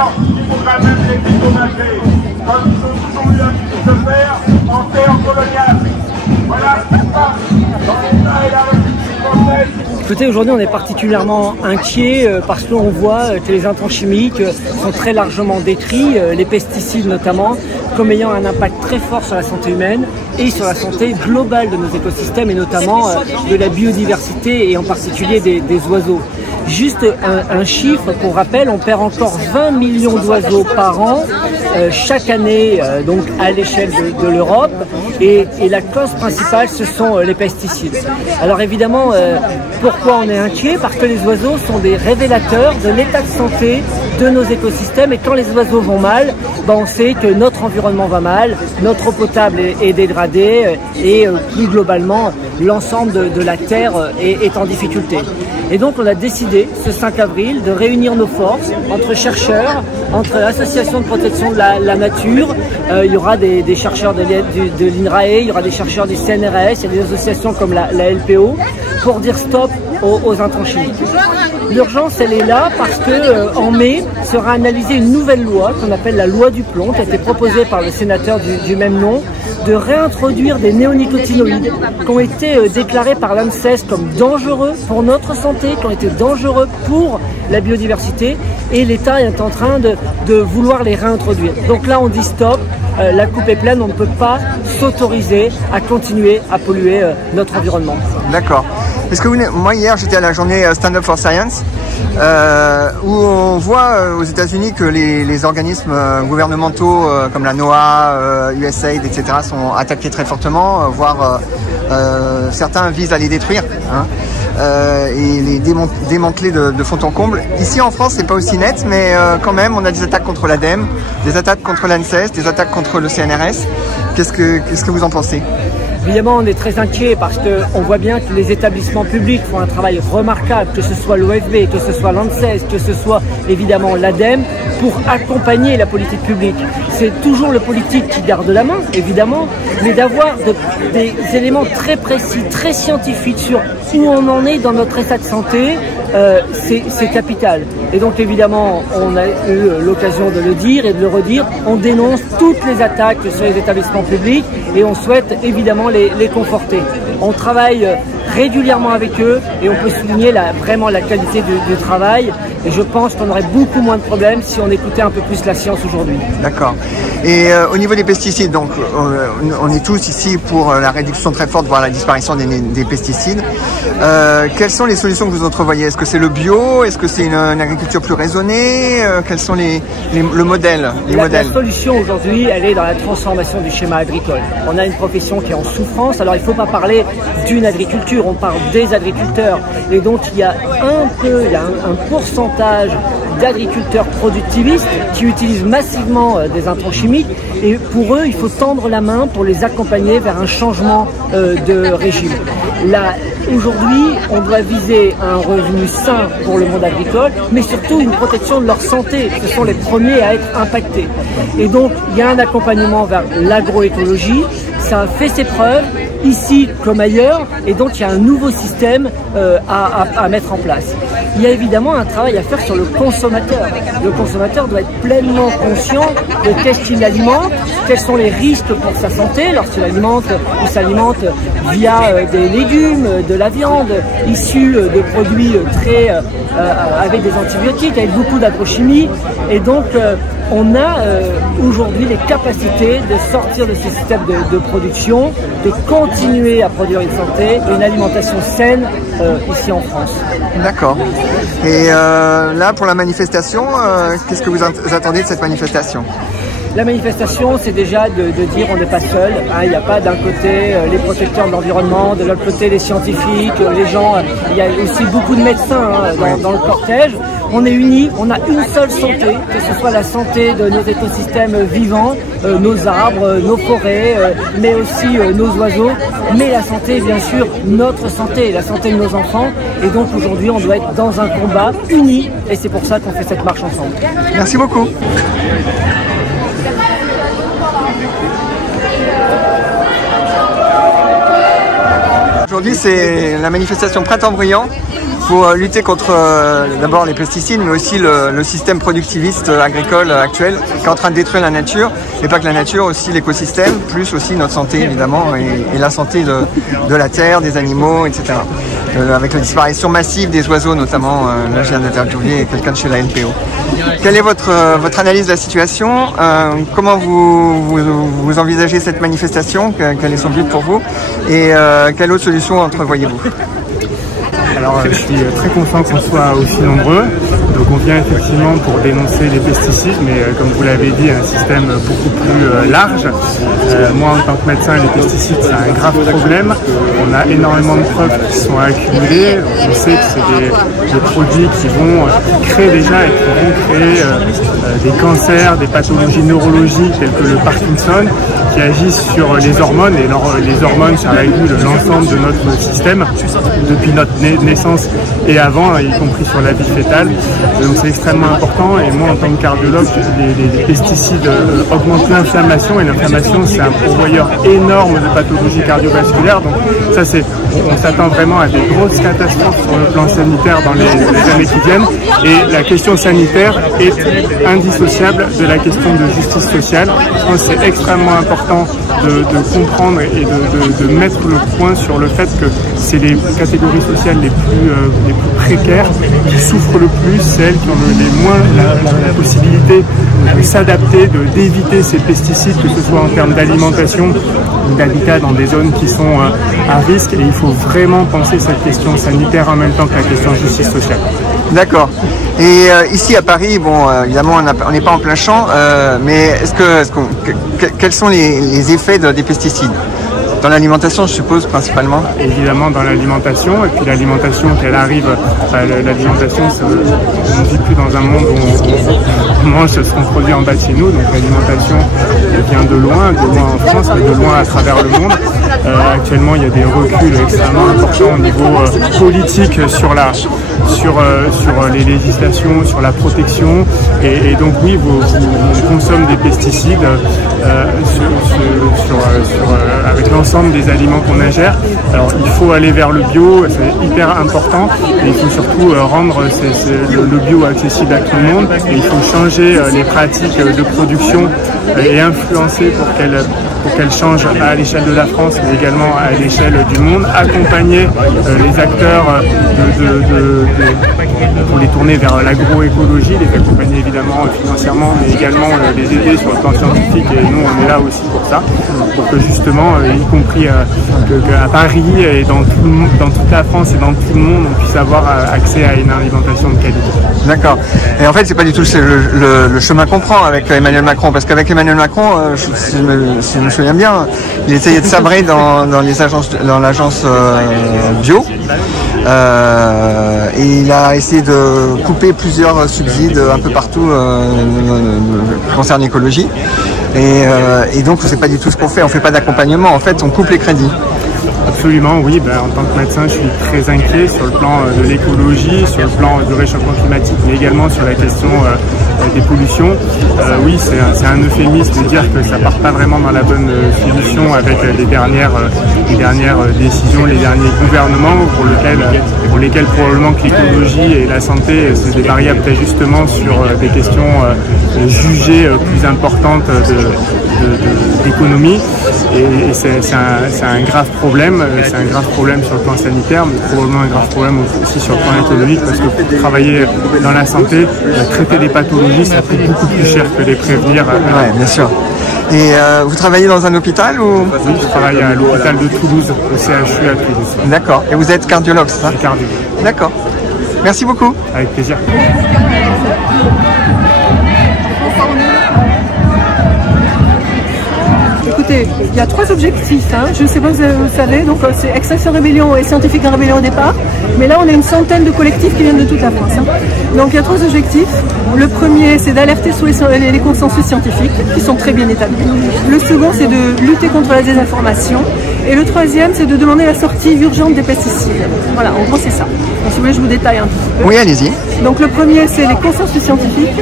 alors il faudra même les dédommager, comme ils ont toujours eu l'habitude de faire en terre coloniale. Voilà ce qui se passe dans l'État et la République française. Écoutez, aujourd'hui on est particulièrement inquiet parce qu'on voit que les intrants chimiques sont très largement décrits, les pesticides notamment, comme ayant un impact très fort sur la santé humaine et sur la santé globale de nos écosystèmes et notamment de la biodiversité et en particulier des oiseaux. Juste un chiffre pour rappel, on perd encore 20 millions d'oiseaux par an chaque année donc à l'échelle de l'Europe et la cause principale ce sont les pesticides. Alors évidemment pourquoi on est inquiet? Parce que les oiseaux sont des révélateurs de l'état de santé de nos écosystèmes et quand les oiseaux vont mal, ben on sait que notre environnement va mal, notre eau potable est dégradée et plus globalement l'ensemble de la Terre est en difficulté. Et donc on a décidé ce 5 avril de réunir nos forces entre chercheurs, entre associations de protection de la nature, il y aura des chercheurs de l'INRAE, il y aura des chercheurs du CNRS, il y a des associations comme la LPO pour dire stop aux intrants chimiques. L'urgence elle est là parce que en mai sera analysée une nouvelle loi qu'on appelle la loi du plomb qui a été proposée par le sénateur du même nom de réintroduire des néonicotinoïdes qui ont été déclarés par l'ANSES comme dangereux pour notre santé, qui ont été dangereux pour la biodiversité et l'État est en train de vouloir les réintroduire. Donc là on dit stop, la coupe est pleine, on ne peut pas s'autoriser à continuer à polluer notre environnement. D'accord. Parce que moi hier j'étais à la journée Stand Up for Science où on voit aux États-Unis que les organismes gouvernementaux comme la NOAA, USAID, etc. sont attaqués très fortement, voire certains visent à les détruire hein, et les démanteler de fond en comble. Ici en France c'est pas aussi net, mais quand même on a des attaques contre l'ADEME, des attaques contre l'ANSES, des attaques contre le CNRS. Qu'est-ce que vous en pensez ? Évidemment, on est très inquiet parce qu'on voit bien que les établissements publics font un travail remarquable, que ce soit l'OFB, que ce soit l'ANSES, que ce soit évidemment l'ADEME, pour accompagner la politique publique. C'est toujours le politique qui garde la main, évidemment, mais d'avoir des éléments très précis, très scientifiques sur où on en est dans notre état de santé, c'est capital. Et donc évidemment, on a eu l'occasion de le dire et de le redire, on dénonce toutes les attaques sur les établissements publics et on souhaite évidemment les conforter. On travaille régulièrement avec eux et on peut souligner vraiment la qualité du travail et je pense qu'on aurait beaucoup moins de problèmes si on écoutait un peu plus la science aujourd'hui. D'accord. Et au niveau des pesticides, donc on est tous ici pour la réduction très forte, voire la disparition des pesticides. Quelles sont les solutions que vous entrevoyez? Est-ce que c'est le bio? Est-ce que c'est une agriculture plus raisonnée? Quels sont le modèle, La solution aujourd'hui, elle est dans la transformation du schéma agricole. On a une profession qui est en souffrance, alors il ne faut pas parler d'une agriculture, on parle des agriculteurs. Et donc il y a un pourcentage d'agriculteurs productivistes qui utilisent massivement des intrants chimiques et pour eux il faut tendre la main pour les accompagner vers un changement de régime. Là aujourd'hui on doit viser un revenu sain pour le monde agricole mais surtout une protection de leur santé, ce sont les premiers à être impactés et donc il y a un accompagnement vers l'agroécologie, ça a fait ses preuves ici comme ailleurs et donc il y a un nouveau système à mettre en place. Il y a évidemment un travail à faire sur le consommateur. Le consommateur doit être pleinement conscient de qu'est-ce qu'il alimente, quels sont les risques pour sa santé lorsqu'il s'alimente via des légumes, de la viande, issue de produits avec des antibiotiques, avec beaucoup d'agrochimie. Et donc on a aujourd'hui les capacités de sortir de ces systèmes de production, de continuer à produire une santé et une alimentation saine ici en France. D'accord. Et là, pour la manifestation, qu'est-ce que vous attendez de cette manifestation ? La manifestation, c'est déjà de dire on n'est pas seul. Hein, il n'y a pas d'un côté les protecteurs de l'environnement, de l'autre côté les scientifiques, les gens. Il y a aussi beaucoup de médecins dans le cortège. On est unis, on a une seule santé, que ce soit la santé de nos écosystèmes vivants, nos arbres, nos forêts, mais aussi nos oiseaux. Mais la santé, bien sûr, notre santé, la santé de nos enfants. Et donc aujourd'hui, on doit être dans un combat uni. Et c'est pour ça qu'on fait cette marche ensemble. Merci beaucoup. Aujourd'hui, c'est la manifestation Printemps Bruyant pour lutter contre d'abord les pesticides, mais aussi le système productiviste agricole actuel qui est en train de détruire la nature, et pas que la nature, aussi l'écosystème, plus aussi notre santé évidemment, et la santé de la terre, des animaux, etc. Avec la disparition massive des oiseaux notamment, là je viens d'interviewer quelqu'un de chez la NPO. Quelle est votre analyse de la situation? Comment vous envisagez cette manifestation? Quel est son but pour vous? Et quelle autre solution entrevoyez-vous? Alors je suis très content qu'on soit aussi nombreux. Donc on vient effectivement pour dénoncer les pesticides, mais comme vous l'avez dit, un système beaucoup plus large. Moi en tant que médecin, les pesticides c'est un grave problème. On a énormément de preuves qui sont accumulées. On sait que c'est des produits qui vont créer déjà et qui vont créer des cancers, des pathologies neurologiques telles que le Parkinson, qui agissent sur les hormones. Et les hormones, ça régule l'ensemble de notre système depuis notre naissance et avant, y compris sur la vie fétale. Donc c'est extrêmement important, et moi en tant que cardiologue, les pesticides augmentent l'inflammation, et l'inflammation c'est un pourvoyeur énorme de pathologies cardiovasculaires. Donc ça on s'attend vraiment à des grosses catastrophes sur le plan sanitaire dans les années qui viennent, et la question sanitaire est indissociable de la question de justice sociale. Je pense que c'est extrêmement important de comprendre et de mettre le point sur le fait que c'est les catégories sociales les plus précaires qui souffrent le plus, celles qui ont les moins la possibilité de s'adapter, d'éviter ces pesticides, que ce soit en termes d'alimentation ou d'habitat dans des zones qui sont à risque, et il faut vraiment penser cette question sanitaire en même temps que la question de justice sociale. D'accord. Et ici à Paris, bon, évidemment, on n'est pas en plein champ, mais quels sont les effets des pesticides? Dans l'alimentation, je suppose, principalement? Évidemment, dans l'alimentation. Et puis l'alimentation, qu'elle arrive, l'alimentation, on ne vit plus dans un monde où on mange ce qu'on produit en bas de chez nous. Donc l'alimentation vient de loin en France, mais de loin à travers le monde. Actuellement, il y a des reculs extrêmement importants au niveau politique sur les législations, sur la protection. Et donc oui, on consomme des pesticides avec l'ensemble des aliments qu'on ingère. Alors il faut aller vers le bio, c'est hyper important, et il faut surtout rendre le bio accessible à tout le monde, et il faut changer les pratiques de production et influencer pour qu'elles changent à l'échelle de la France, mais également à l'échelle du monde, accompagner les acteurs pour les tourner vers l'agroécologie, les accompagner évidemment financièrement, mais également les aider sur le plan scientifique, et nous on est là aussi pour ça, pour que justement, y compris qu'à Paris et dans toute la France et dans tout le monde, on puisse avoir accès à une alimentation de qualité. D'accord. Et en fait, c'est pas du tout le chemin qu'on prend avec Emmanuel Macron, parce qu'avec Emmanuel Macron, si je me souviens bien, il essayait de sabrer dans l'agence bio, et il a essayé de couper plusieurs subsides un peu partout concernant l'écologie. Et donc c'est pas du tout ce qu'on fait, on fait pas d'accompagnement, en fait on coupe les crédits. Absolument, oui. En tant que médecin, je suis très inquiet sur le plan de l'écologie, sur le plan du réchauffement climatique, mais également sur la question des pollutions. Oui, c'est un euphémisme de dire que ça part pas vraiment dans la bonne solution avec les dernières décisions, les derniers gouvernements pour lesquels probablement que l'écologie et la santé, c'est des variables d'ajustement sur des questions jugées plus importantes d'économie. Et c'est un grave problème. C'est un grave problème sur le plan sanitaire, mais probablement un grave problème aussi sur le plan économique, parce que pour travailler dans la santé, traiter des pathologies, ça coûte beaucoup plus cher que les prévenir. Oui, bien sûr. Et vous travaillez dans un hôpital ou? Oui, je travaille à l'hôpital de Toulouse, au CHU à Toulouse. D'accord. Et vous êtes cardiologue, c'est ça? Cardiologue. D'accord. Merci beaucoup. Avec plaisir. Écoutez, il y a 3 objectifs, je ne sais pas si vous savez, donc c'est Extinction Rébellion et Scientifique en Rébellion au départ, mais là on a une centaine de collectifs qui viennent de toute la France. Donc il y a 3 objectifs. Le premier, c'est d'alerter sur les consensus scientifiques, qui sont très bien établis. Le second, c'est de lutter contre la désinformation. Et le troisième, c'est de demander la sortie urgente des pesticides. Voilà, en gros c'est ça. Donc, si vous voulez, je vous détaille un petit peu. Oui, allez-y. Donc le premier, c'est les consensus scientifiques.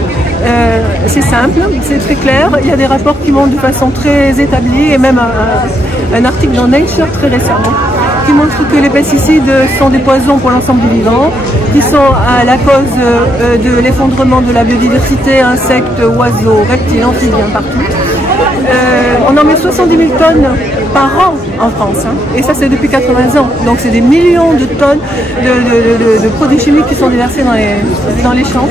C'est simple, c'est très clair. Il y a des rapports qui montrent de façon très établie, et même un article dans Nature très récemment qui montre que les pesticides sont des poisons pour l'ensemble du vivant, qui sont à la cause de l'effondrement de la biodiversité, insectes, oiseaux, reptiles, amphibiens, partout. On en met 70 000 tonnes par an en France, hein, et ça c'est depuis 80 ans. Donc c'est des millions de tonnes de produits chimiques qui sont déversés dans les champs.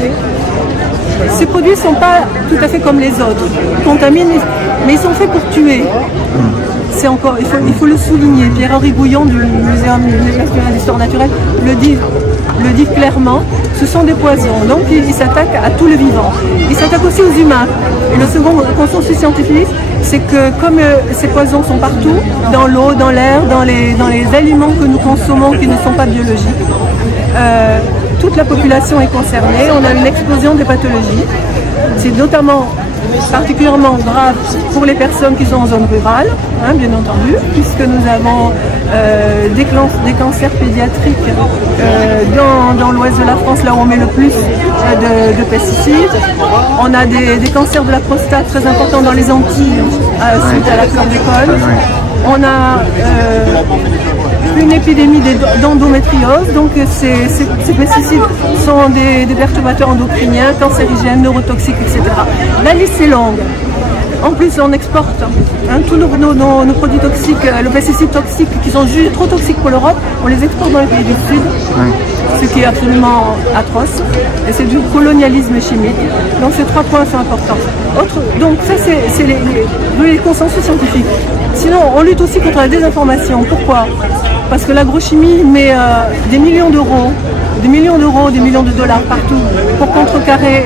Ces produits ne sont pas tout à fait comme les autres, ils contaminent, mais ils sont faits pour tuer. C'est encore, il faut le souligner. Pierre-Henri Gouillon du Muséum national d'histoire naturelle le dit clairement, ce sont des poisons, donc ils s'attaquent à tout le vivant. Ils s'attaquent aussi aux humains. Et le second consensus scientifique, c'est que comme ces poisons sont partout, dans l'eau, dans l'air, dans les aliments que nous consommons qui ne sont pas biologiques, toute la population est concernée. On a une explosion des pathologies. C'est notamment particulièrement grave pour les personnes qui sont en zone rurale, hein, bien entendu, puisque nous avons des cancers pédiatriques dans l'ouest de la France, là où on met le plus de pesticides. On a des cancers de la prostate très importants dans les Antilles suite à la chlordécone. On a une épidémie d'endométriose, donc ces pesticides sont des perturbateurs endocriniens, cancérigènes, neurotoxiques, etc. La liste est longue. En plus, on exporte tous nos produits toxiques, les pesticides toxiques qui sont juste trop toxiques pour l'Europe, on les exporte dans les pays du Sud, ce qui est absolument atroce. Et c'est du colonialisme chimique. Donc ces 3 points sont importants. Donc ça, c'est les consensus scientifiques. Sinon, on lutte aussi contre la désinformation. Pourquoi? Parce que l'agrochimie met des millions d'euros, des millions de dollars partout pour contrecarrer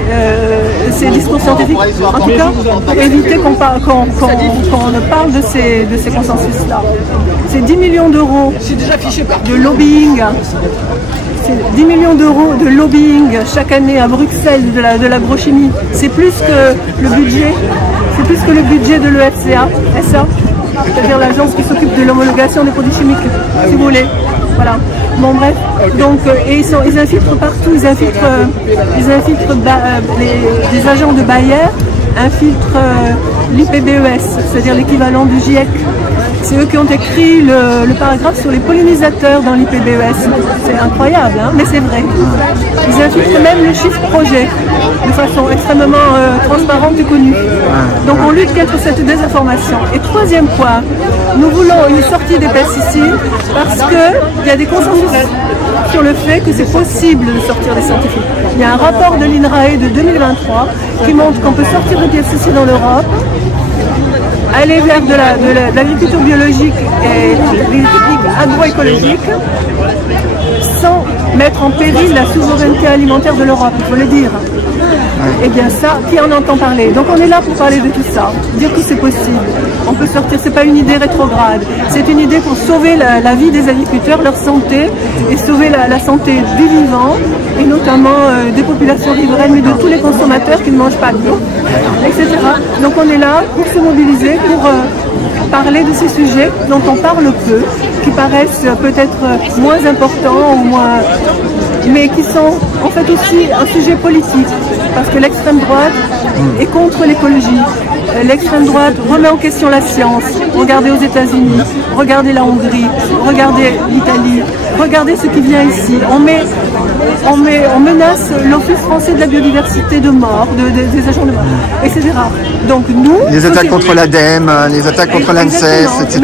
ces discours scientifiques. En tout cas, pour éviter qu'on ne parle de ces consensus-là. C'est 10 millions d'euros de lobbying. C'est 10 millions d'euros de lobbying chaque année à Bruxelles de l'agrochimie. C'est plus que le budget. C'est plus que le budget de l'EFSA. C'est-à-dire l'agence qui s'occupe de l'homologation des produits chimiques, si vous voulez. Voilà. Bon bref, donc et ils infiltrent partout, ils infiltrent les agents de Bayer infiltrent l'IPBES, c'est-à-dire l'équivalent du GIEC. C'est eux qui ont écrit le paragraphe sur les pollinisateurs dans l'IPBES. C'est incroyable, hein, mais c'est vrai. Ils infiltrent même le chiffre projet de façon extrêmement transparente et connue. Donc on lutte contre cette désinformation. Et troisième point, nous voulons une sortie des pesticides parce qu'il y a des consensus sur le fait que c'est possible de sortir des scientifiques. Il y a un rapport de l'INRAE de 2023 qui montre qu'on peut sortir des pesticides dans l'Europe, aller vers de l'agriculture biologique et agroécologique sans mettre en péril la souveraineté alimentaire de l'Europe, il faut le dire. Et bien ça, qui en entend parler? Donc on est là pour parler de tout ça, dire que c'est possible. On peut sortir, c'est pas une idée rétrograde, c'est une idée pour sauver la vie des agriculteurs, leur santé, et sauver la santé du vivant, et notamment des populations riveraines, mais de tous les consommateurs qui ne mangent pas d'eau, etc. Donc on est là pour se mobiliser, pour parler de ces sujets dont on parle peu, qui paraissent peut-être moins importants ou moins, mais qui sont en fait aussi un sujet politique, parce que l'extrême droite est contre l'écologie. L'extrême droite remet en question la science. Regardez aux États-Unis, regardez la Hongrie, regardez l'Italie, regardez ce qui vient ici. On menace l'Office français de la biodiversité de mort, des agents de mort, etc. Donc nous... Les attaques contre l'ADEME, les attaques contre l'ANSES, etc.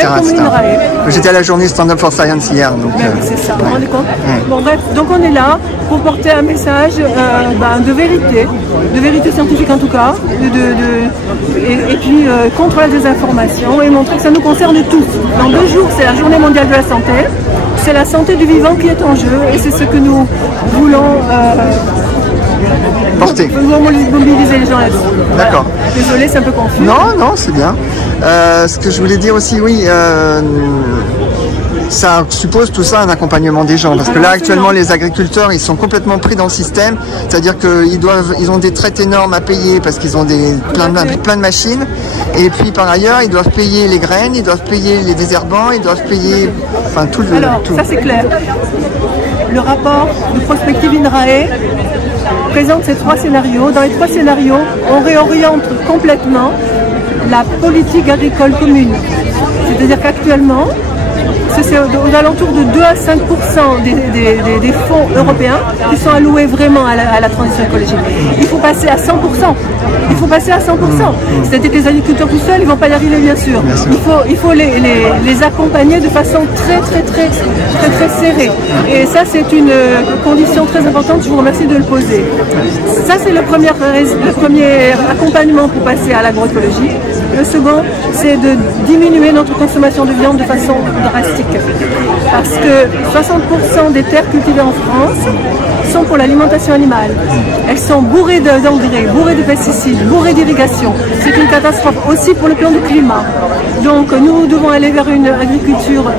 J'étais à la journée Stand Up for Science hier. C'est ça, vous vous rendez compte? Bon bref, donc on est là pour porter un message de vérité scientifique en tout cas, et puis contre la désinformation, et montrer que ça nous concerne tous. Dans 2 jours, c'est la journée mondiale de la santé. C'est la santé du vivant qui est en jeu, et c'est ce que nous voulons porter. Nous voulons mobiliser les gens là-dessus. D'accord. Désolé, c'est un peu confus. Non, c'est bien. Ce que je voulais dire aussi, oui, ça suppose tout ça un accompagnement des gens, parce que là actuellement les agriculteurs ils sont complètement pris dans le système, c'est-à-dire qu'ils ont des traites énormes à payer parce qu'ils ont plein de machines, et puis par ailleurs ils doivent payer les graines, ils doivent payer les désherbants, ils doivent payer tout le... Alors ça c'est clair, le rapport de prospective INRAE présente ces 3 scénarios. Dans les 3 scénarios on réoriente complètement la politique agricole commune, c'est-à-dire qu'actuellement c'est aux alentours de 2 à 5% des fonds européens qui sont alloués vraiment à la transition écologique. Il faut passer à 100%. Il faut passer à 100%. C'est-à-dire que les agriculteurs tout seuls, ils ne vont pas y arriver, bien sûr. Il faut les accompagner de façon très serrée. Et ça, c'est une condition très importante. Je vous remercie de le poser. Ça, c'est le premier accompagnement pour passer à l'agroécologie. Le second, c'est de diminuer notre consommation de viande de façon drastique. Parce que 60% des terres cultivées en France sont pour l'alimentation animale. Elles sont bourrées d'engrais, bourrées de pesticides, bourrées d'irrigation. C'est une catastrophe aussi pour le plan du climat. Donc nous devons aller vers une agriculture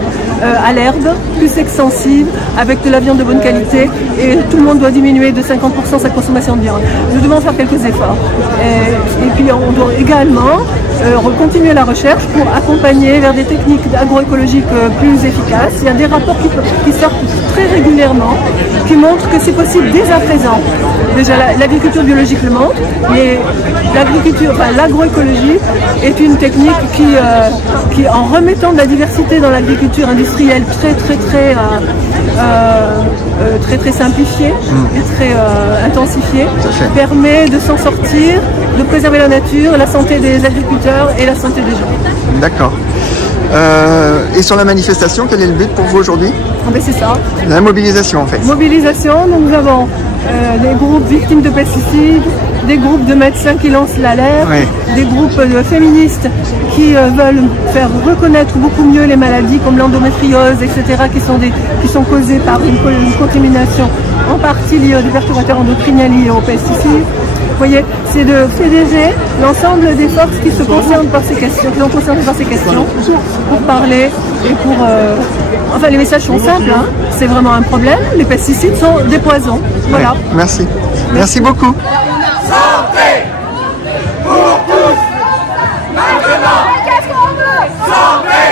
à l'herbe, plus extensive, avec de la viande de bonne qualité, et tout le monde doit diminuer de 50% sa consommation de viande. Nous devons faire quelques efforts. Et puis on doit également continuer la recherche pour accompagner vers des techniques agroécologiques plus efficaces. Il y a des rapports qui sortent très régulièrement qui montrent que c'est possible dès à présent. Déjà l'agriculture biologique le montre, mais l'agroécologie est une technique qui, en remettant de la diversité dans l'agriculture industrielle très simplifiée et très intensifiée, permet de s'en sortir, de préserver la nature, la santé des agriculteurs et la santé des gens. D'accord. Et sur la manifestation, quel est le but pour vous aujourd'hui? C'est ça. La mobilisation en fait. Mobilisation, donc nous avons des groupes victimes de pesticides, des groupes de médecins qui lancent l'alerte, des groupes de féministes qui veulent faire reconnaître beaucoup mieux les maladies comme l'endométriose, etc., qui sont causées par une contamination en partie liée aux perturbateurs endocriniens liés aux pesticides. Vous voyez, c'est de fédérer l'ensemble des forces qui se concernent par ces questions, pour parler et pour... Enfin, les messages sont simples, hein. C'est vraiment un problème. Les pesticides sont des poisons. Voilà. Merci. Merci beaucoup. Santé pour tous. Maintenant. Qu'est-ce qu'on veut? Santé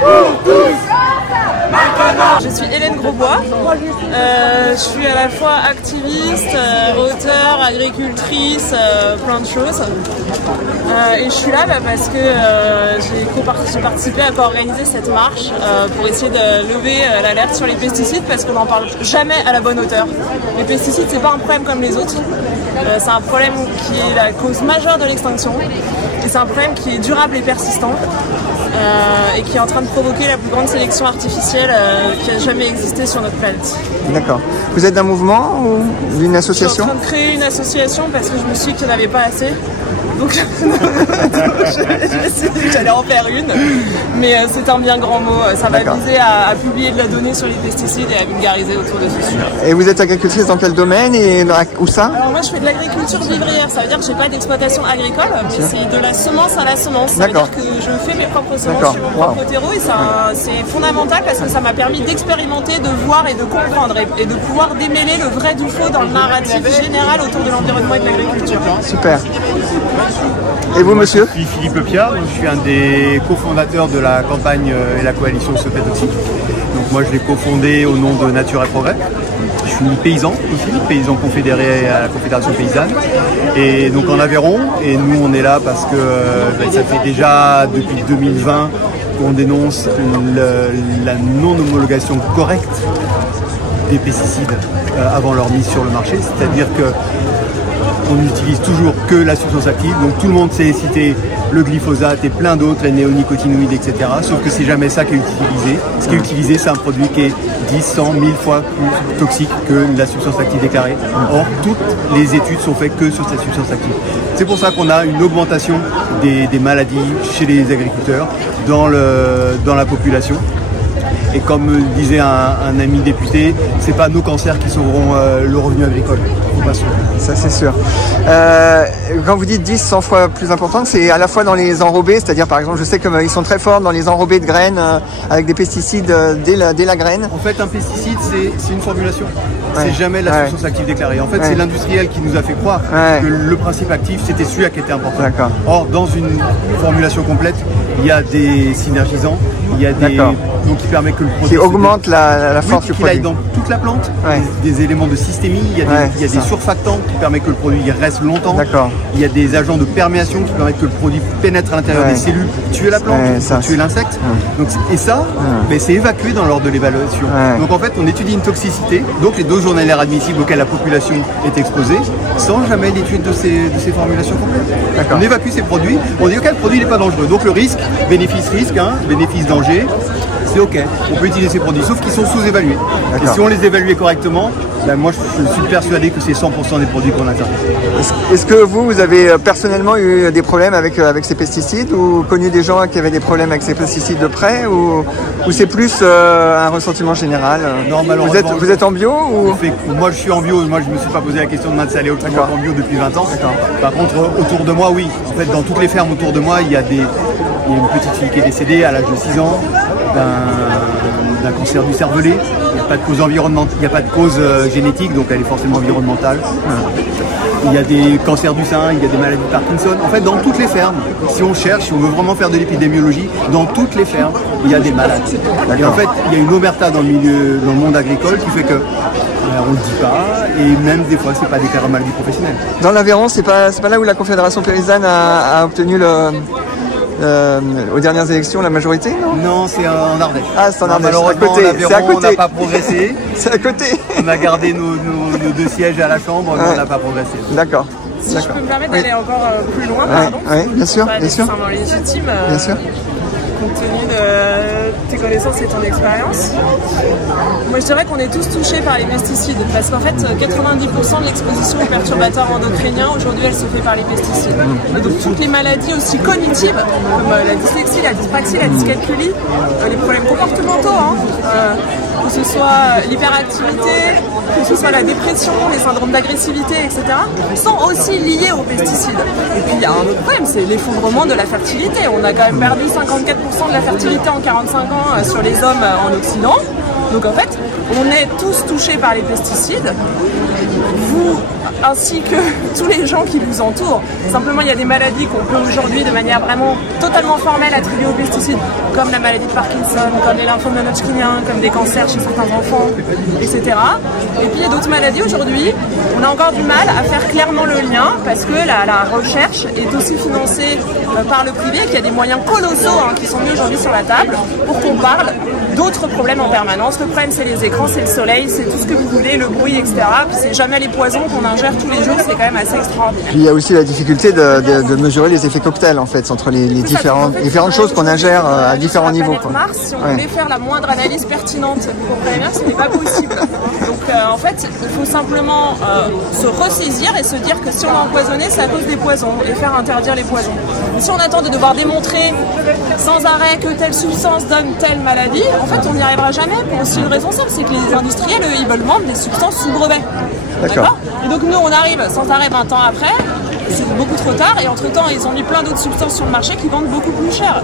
pour tous. Maintenant. Je suis Hélène Grosbois. Je suis à la fois activiste, auteure, agricultrice, plein de choses. Et je suis là parce que j'ai participé à co-organiser cette marche pour essayer de lever l'alerte sur les pesticides, parce qu'on n'en parle jamais à la bonne hauteur. Les pesticides, c'est pas un problème comme les autres. C'est un problème qui est la cause majeure de l'extinction. Et c'est un problème qui est durable et persistant. Et qui est en train de provoquer la plus grande sélection artificielle qui a jamais existé sur notre planète. D'accord. Vous êtes d'un mouvement ou d'une association? Je suis en train de créer une association parce que je me suis dit qu'il n'y en avait pas assez. Donc je me suis dit que j'allais en faire une. Mais c'est un bien grand mot. Ça va viser à publier de la donnée sur les pesticides et à vulgariser autour de ce sujet. Et vous êtes agricultrice dans quel domaine et où ça? Alors moi je fais de l'agriculture vivrière. Ça veut dire que je n'ai pas d'exploitation agricole, mais c'est de la semence à la semence. Ça veut dire que je fais mes propres semences sur mon propre terreau, et c'est fondamental parce que ça m'a permis d'expérimenter, de voir et de comprendre et de pouvoir démêler le vrai du faux dans le narratif général autour de l'environnement et de l'agriculture. Super. Et vous, monsieur? Je suis Philippe Piard, je suis un des cofondateurs de la campagne et la coalition Stop Toxique. Donc moi je l'ai cofondé au nom de Nature et Progrès. Je suis paysan aussi, paysan confédéré à la Confédération Paysanne, et donc en Aveyron. Et nous on est là parce que ça fait déjà depuis 2020 qu'on dénonce la non-homologation correcte des pesticides avant leur mise sur le marché. C'est-à-dire que on n'utilise toujours que la substance active, donc tout le monde sait citer le glyphosate et plein d'autres, les néonicotinoïdes, etc. Sauf que c'est jamais ça qui est utilisé. Ce qui est utilisé, c'est un produit qui est 10, 100, 1000 fois plus toxique que la substance active déclarée. Or, toutes les études sont faites que sur cette substance active. C'est pour ça qu'on a une augmentation des maladies chez les agriculteurs, dans la population. Et comme disait un ami député, c'est pas nos cancers qui sauveront le revenu agricole. Ça c'est sûr. Quand vous dites 10, 100 fois plus important, c'est à la fois dans les enrobés, c'est-à-dire par exemple, je sais qu'ils sont très forts dans les enrobés de graines avec des pesticides dès la graine. En fait, un pesticide, c'est une formulation. c'est jamais la substance active déclarée. En fait, c'est l'industriel qui nous a fait croire que le principe actif, c'était celui qui était important. Or, dans une formulation complète, il y a des synergisants, il y a des... Donc, qui permet que le produit... Qui augmente la force du produit. Qu'il aille dans toute la plante, des éléments de systémie, il y a des surfactants qui permettent que le produit reste longtemps. Il y a des agents de perméation qui permettent que le produit pénètre à l'intérieur des cellules pour tuer la plante, pour tuer l'insecte. Et ça, c'est évacué dans l'ordre de l'évaluation. Donc en fait, on étudie une toxicité, donc les doses journalières admissibles auxquelles la population est exposée, sans jamais l'étude de ces formulations complètes. On évacue ces produits, on dit ok, le produit n'est pas dangereux. Donc le risque, bénéfice-risque, bénéfice-danger, c'est ok, on peut utiliser ces produits, sauf qu'ils sont sous-évalués. Et si on les évaluait correctement, moi je suis persuadé que c'est 100% des produits qu'on interdit. Est-ce que vous avez personnellement eu des problèmes avec ces pesticides ou connu des gens qui avaient des problèmes avec ces pesticides de près ou c'est plus un ressentiment général? Non, malheureusement. Vous êtes en bio ou... Moi je suis en bio, moi je me suis pas posé la question de m'installer en bio depuis 20 ans. Par contre autour de moi oui, en fait dans toutes les fermes autour de moi il y a une petite fille qui est décédée à l'âge de 6 ans d'un cancer du cervelet. Il n'y a pas de cause environnementale, il n'y a pas de cause génétique, donc elle est forcément environnementale. Il y a des cancers du sein, il y a des maladies de Parkinson. En fait, dans toutes les fermes, si on cherche, si on veut vraiment faire de l'épidémiologie, dans toutes les fermes, il y a des malades. Et en fait, il y a une omerta dans le monde agricole qui fait que on ne le dit pas, et même des fois, c'est pas des cas de maladies professionnelles. Dans l'Aveyron, c'est pas là où la Confédération paysanne a obtenu aux dernières élections la majorité, non? Non, c'est en Ardèche. Ah, c'est en Ardèche. Malheureusement, c'est à côté. On n'a pas progressé. C'est à côté. On a gardé nos 2 sièges à la Chambre, mais on n'a pas progressé. D'accord. Si je peux me permettre d'aller encore plus loin, pardon. Oui, bien sûr, bien sûr. C'est légitime. Bien sûr. Compte tenu de tes connaissances et ton expérience. Moi je dirais qu'on est tous touchés par les pesticides parce qu'en fait 90% de l'exposition aux perturbateurs endocriniens aujourd'hui elle se fait par les pesticides. Et donc toutes les maladies aussi cognitives comme la dyslexie, la dyspraxie, la dyscalculie, les problèmes comportementaux, que ce soit l'hyperactivité, que ce soit la dépression, les syndromes d'agressivité, etc. sont aussi liés aux pesticides. Et puis il y a un autre problème, c'est l'effondrement de la fertilité. On a quand même perdu 54% de la fertilité en 45 ans sur les hommes en Occident. Donc en fait, on est tous touchés par les pesticides, vous ainsi que tous les gens qui vous entourent. Simplement, il y a des maladies qu'on peut aujourd'hui de manière vraiment totalement formelle attribuer aux pesticides, comme la maladie de Parkinson, comme les lymphomes non-Hodgkiniens, comme des cancers chez certains enfants, etc. Et puis il y a d'autres maladies aujourd'hui, on a encore du mal à faire clairement le lien parce que la recherche est aussi financée par le privé et qu'il y a des moyens colossaux qui sont mis aujourd'hui sur la table pour qu'on parle d'autres problèmes en permanence. Le problème c'est les écrans, c'est le soleil, c'est tout ce que vous voulez, le bruit, etc. Puis c'est jamais les poisons qu'on ingère tous les jours, c'est quand même assez extraordinaire. Puis il y a aussi la difficulté de mesurer les effets cocktails en fait entre les différentes choses qu'on ingère à différents niveaux. Mars, si on voulait faire la moindre analyse pertinente pour prévenir, ce n'est pas possible. Donc en fait, il faut simplement se ressaisir et se dire que si on a empoisonné, c'est à cause des poisons et faire interdire les poisons. Mais si on attend de devoir démontrer sans arrêt que telle substance donne telle maladie, en fait on n'y arrivera jamais pour aussi une raison simple, c'est que les industriels, eux, ils veulent vendre des substances sous brevet. D'accord. Et donc nous on arrive sans arrêt 20 ans après, c'est beaucoup trop tard et entre temps ils ont mis plein d'autres substances sur le marché qui vendent beaucoup plus cher.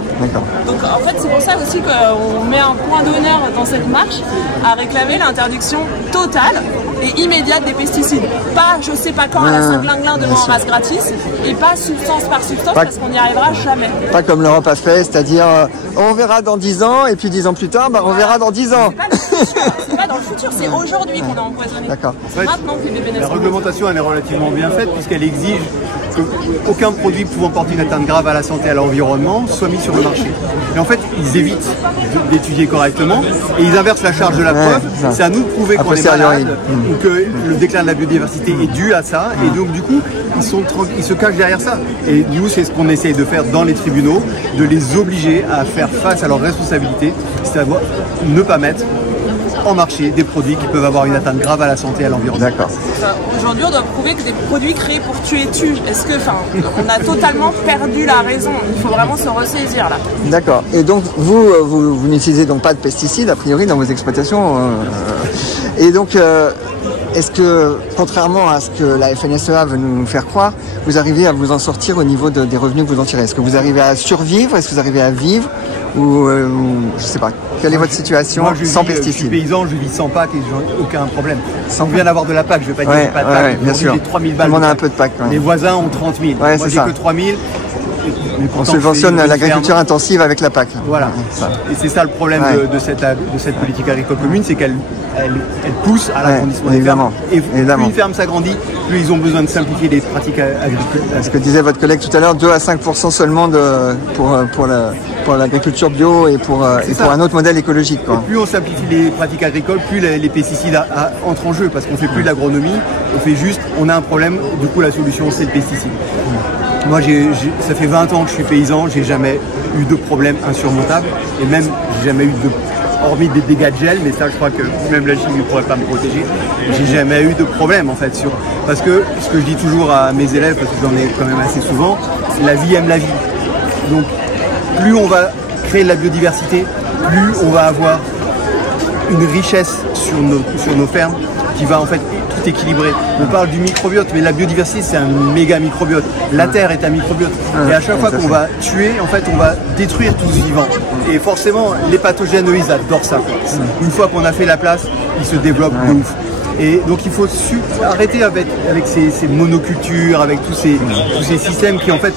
Donc en fait c'est pour ça aussi qu'on met un point d'honneur dans cette marche à réclamer l'interdiction totale et immédiate des pesticides. Pas je sais pas quand à la Saint-Glinglin devant en masse gratis et pas substance par substance parce qu'on n'y arrivera jamais. Pas comme l'Europe a fait, c'est-à-dire on verra dans 10 ans et puis 10 ans plus tard on verra dans 10 ans. C'est pas dans le futur, c'est aujourd'hui qu'on a empoisonné. D'accord. C'est maintenant que les bébés naissent. La réglementation elle est relativement bien faite puisqu'elle exige qu'aucun produit pouvant porter une atteinte grave à la santé et à l'environnement soit mis sur le marché. Et en fait, ils évitent d'étudier correctement et ils inversent la charge de la preuve. C'est à nous de prouver qu'on est malade ou que le déclin de la biodiversité est dû à ça. Et donc, du coup, ils se cachent derrière ça. Et nous, c'est ce qu'on essaye de faire dans les tribunaux, de les obliger à faire face à leurs responsabilités, c'est-à-dire ne pas mettre en marché des produits qui peuvent avoir une atteinte grave à la santé et à l'environnement. D'accord. Aujourd'hui, on doit prouver que des produits créés pour tuer tuent. Est-ce que, on a totalement perdu la raison? Il faut vraiment se ressaisir là. D'accord. Et donc, vous n'utilisez donc pas de pesticides a priori dans vos exploitations. Et donc, est-ce que, contrairement à ce que la FNSEA veut nous faire croire, vous arrivez à vous en sortir au niveau des revenus que vous en tirez? Est-ce que vous arrivez à survivre? Est-ce que vous arrivez à vivre? Ou je sais pas, quelle est votre situation sans pesticides? Je suis paysan, je vis sans PAC et j'ai aucun problème. On vient d'avoir de la PAC, je vais pas dire pas de PAC, bien sûr. J'ai 3000 balles. Tout le monde a un peu de PAC. Les voisins ont 30 000. Ouais, moi j'ai que 3000. On subventionne l'agriculture intensive avec la PAC. Voilà. Et c'est ça le problème de cette politique agricole commune, c'est qu'elle pousse à l'agrandissement des fermes. Et plus une ferme s'agrandit, plus ils ont besoin de simplifier les pratiques agricoles. Ce que disait votre collègue tout à l'heure, 2 à 5% seulement pour l'agriculture bio et pour un autre modèle écologique. Quoi. Plus on simplifie les pratiques agricoles, plus les pesticides entrent en jeu, parce qu'on ne fait plus de l'agronomie, on a un problème, du coup la solution c'est le pesticide. Moi, ça fait 20 ans que je suis paysan, j'ai jamais eu de problème insurmontable, et même j'ai jamais eu hormis des dégâts de gel, mais ça je crois que même la chimie ne pourrait pas me protéger, j'ai jamais eu de problème en fait parce que ce que je dis toujours à mes élèves, parce que j'en ai quand même assez souvent, la vie aime la vie. Donc plus on va créer de la biodiversité, plus on va avoir une richesse sur nos fermes qui va en fait tout équilibrer. On parle du microbiote, mais la biodiversité c'est un méga microbiote. La terre est un microbiote. Et à chaque fois qu'on va tuer, en fait on va détruire tout ce vivant. Et forcément les pathogènes, eux, ils adorent ça. Une fois qu'on a fait la place, ils se développent de ouf. Et donc il faut arrêter avec ces monocultures, avec tous ces systèmes qui en fait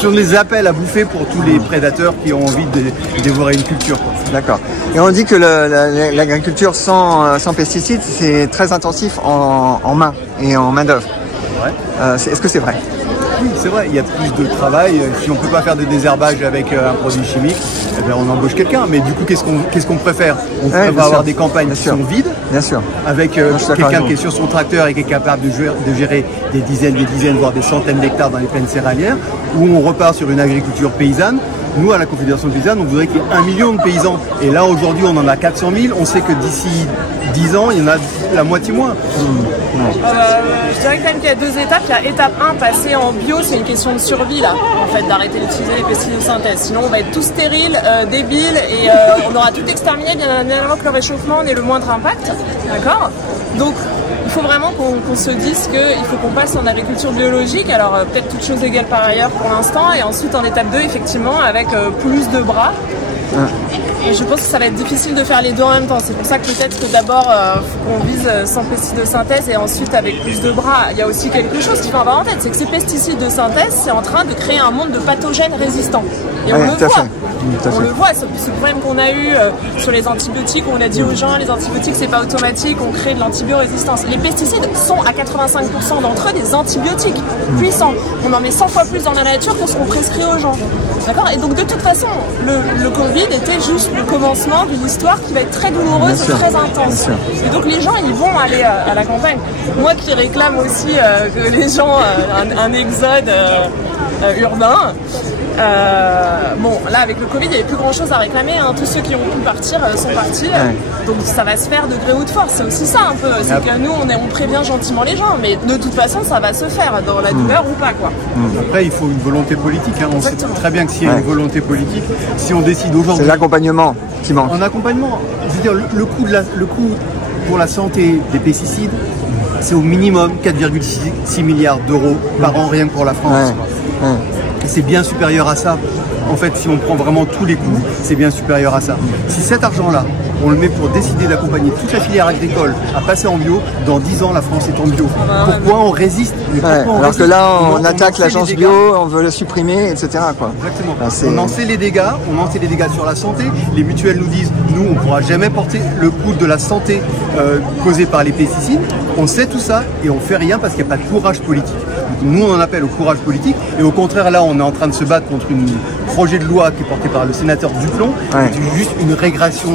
sont des appels à bouffer pour tous les prédateurs qui ont envie de dévorer une culture. D'accord. Et on dit que l'agriculture sans pesticides, c'est très intensif en main et en main d'œuvre. Est-ce que c'est vrai? Oui, c'est vrai, il y a plus de travail. Si on ne peut pas faire de désherbage avec un produit chimique, eh bien, on embauche quelqu'un. Mais du coup, qu'est-ce qu'on préfère? On préfère avoir des campagnes qui sont vides, avec quelqu'un qui est sur son tracteur et qui est capable de gérer des dizaines, voire des centaines d'hectares dans les plaines céréalières, ou on repart sur une agriculture paysanne. Nous, à la Confédération paysanne, on voudrait qu'il y ait 1 million de paysans. Et là, aujourd'hui, on en a 400 000. On sait que d'ici 10 ans, il y en a la moitié moins. Je dirais quand même qu'il y a 2 étapes. Il y a étape 1, passer en bio, c'est une question de survie, là, en fait, d'arrêter d'utiliser les pesticides de synthèse. Sinon, on va être tous stériles, débiles, et on aura tout exterminé, bien avant que le réchauffement n'ait le moindre impact. D'accord? Donc, il faut vraiment qu'on se dise qu'il faut qu'on passe en agriculture biologique, alors peut-être toutes choses égales par ailleurs pour l'instant, et ensuite en étape 2, effectivement, avec plus de bras. Et je pense que ça va être difficile de faire les deux en même temps. C'est pour ça que peut-être que d'abord, faut qu'on vise sans pesticides de synthèse et ensuite avec plus de bras. Il y a aussi quelque chose qu'il faut avoir en tête, c'est que ces pesticides de synthèse, c'est en train de créer un monde de pathogènes résistants. Et on le voit. On le voit, ce problème qu'on a eu sur les antibiotiques, où on a dit aux gens, les antibiotiques c'est pas automatique, on crée de l'antibiorésistance. Les pesticides sont à 85% d'entre eux des antibiotiques puissants. On en met 100 fois plus dans la nature que ce qu'on prescrit aux gens. D'accord? Et donc de toute façon, le Covid était juste le commencement d'une histoire qui va être très douloureuse et très intense. Et donc les gens, ils vont aller à la campagne. Moi qui réclame aussi que les gens, un exode urbain, bon, là avec le Covid, il n'y avait plus grand chose à réclamer, hein. Tous ceux qui ont pu partir sont partis, donc ça va se faire de gré ou de force, c'est aussi ça un peu, c'est que nous on prévient gentiment les gens, mais de toute façon ça va se faire, dans la douleur ou pas, quoi. Après il faut une volonté politique, hein. On sait très bien que s'il y a une volonté politique, si on décide aujourd'hui... C'est l'accompagnement qui manque. En accompagnement, je veux dire, le coût pour la santé des pesticides, c'est au minimum 4,6 milliards d'euros par an, rien que pour la France. C'est bien supérieur à ça. En fait, si on prend vraiment tous les coûts, c'est bien supérieur à ça. Si cet argent-là, on le met pour décider d'accompagner toute la filière agricole à passer en bio, dans 10 ans, la France est en bio. Pourquoi on résiste? Alors que là, on attaque l'agence bio, on veut le supprimer, etc. Quoi. Exactement. On en sait les dégâts, sur la santé. Les mutuelles nous disent, nous, on ne pourra jamais porter le coût de la santé causée par les pesticides. On sait tout ça et on fait rien parce qu'il n'y a pas de courage politique. Nous, on en appelle au courage politique. Et au contraire, là, on est en train de se battre contre un projet de loi qui est porté par le sénateur Duplon, qui est juste une régression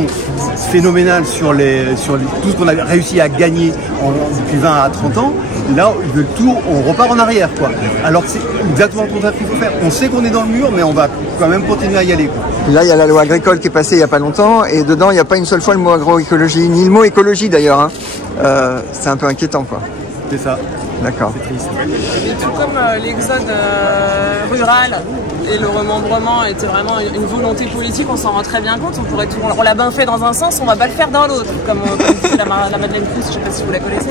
phénoménale sur tout ce qu'on a réussi à gagner depuis 20 à 30 ans. Là, le tour, on repart en arrière, quoi. Alors que c'est exactement le contraire qu'il faut faire. On sait qu'on est dans le mur, mais on va quand même continuer à y aller, quoi. Là, il y a la loi agricole qui est passée il n'y a pas longtemps, et dedans, il n'y a pas une seule fois le mot agroécologie, ni le mot écologie d'ailleurs. Hein. C'est un peu inquiétant, quoi. C'est ça. D'accord. C'est triste. Et tout comme l'exode rural et le remembrement était vraiment une volonté politique, on s'en rend très bien compte. On l'a bien fait dans un sens, on va pas le faire dans l'autre, comme disait la Madeleine Proust, je sais pas si vous la connaissez.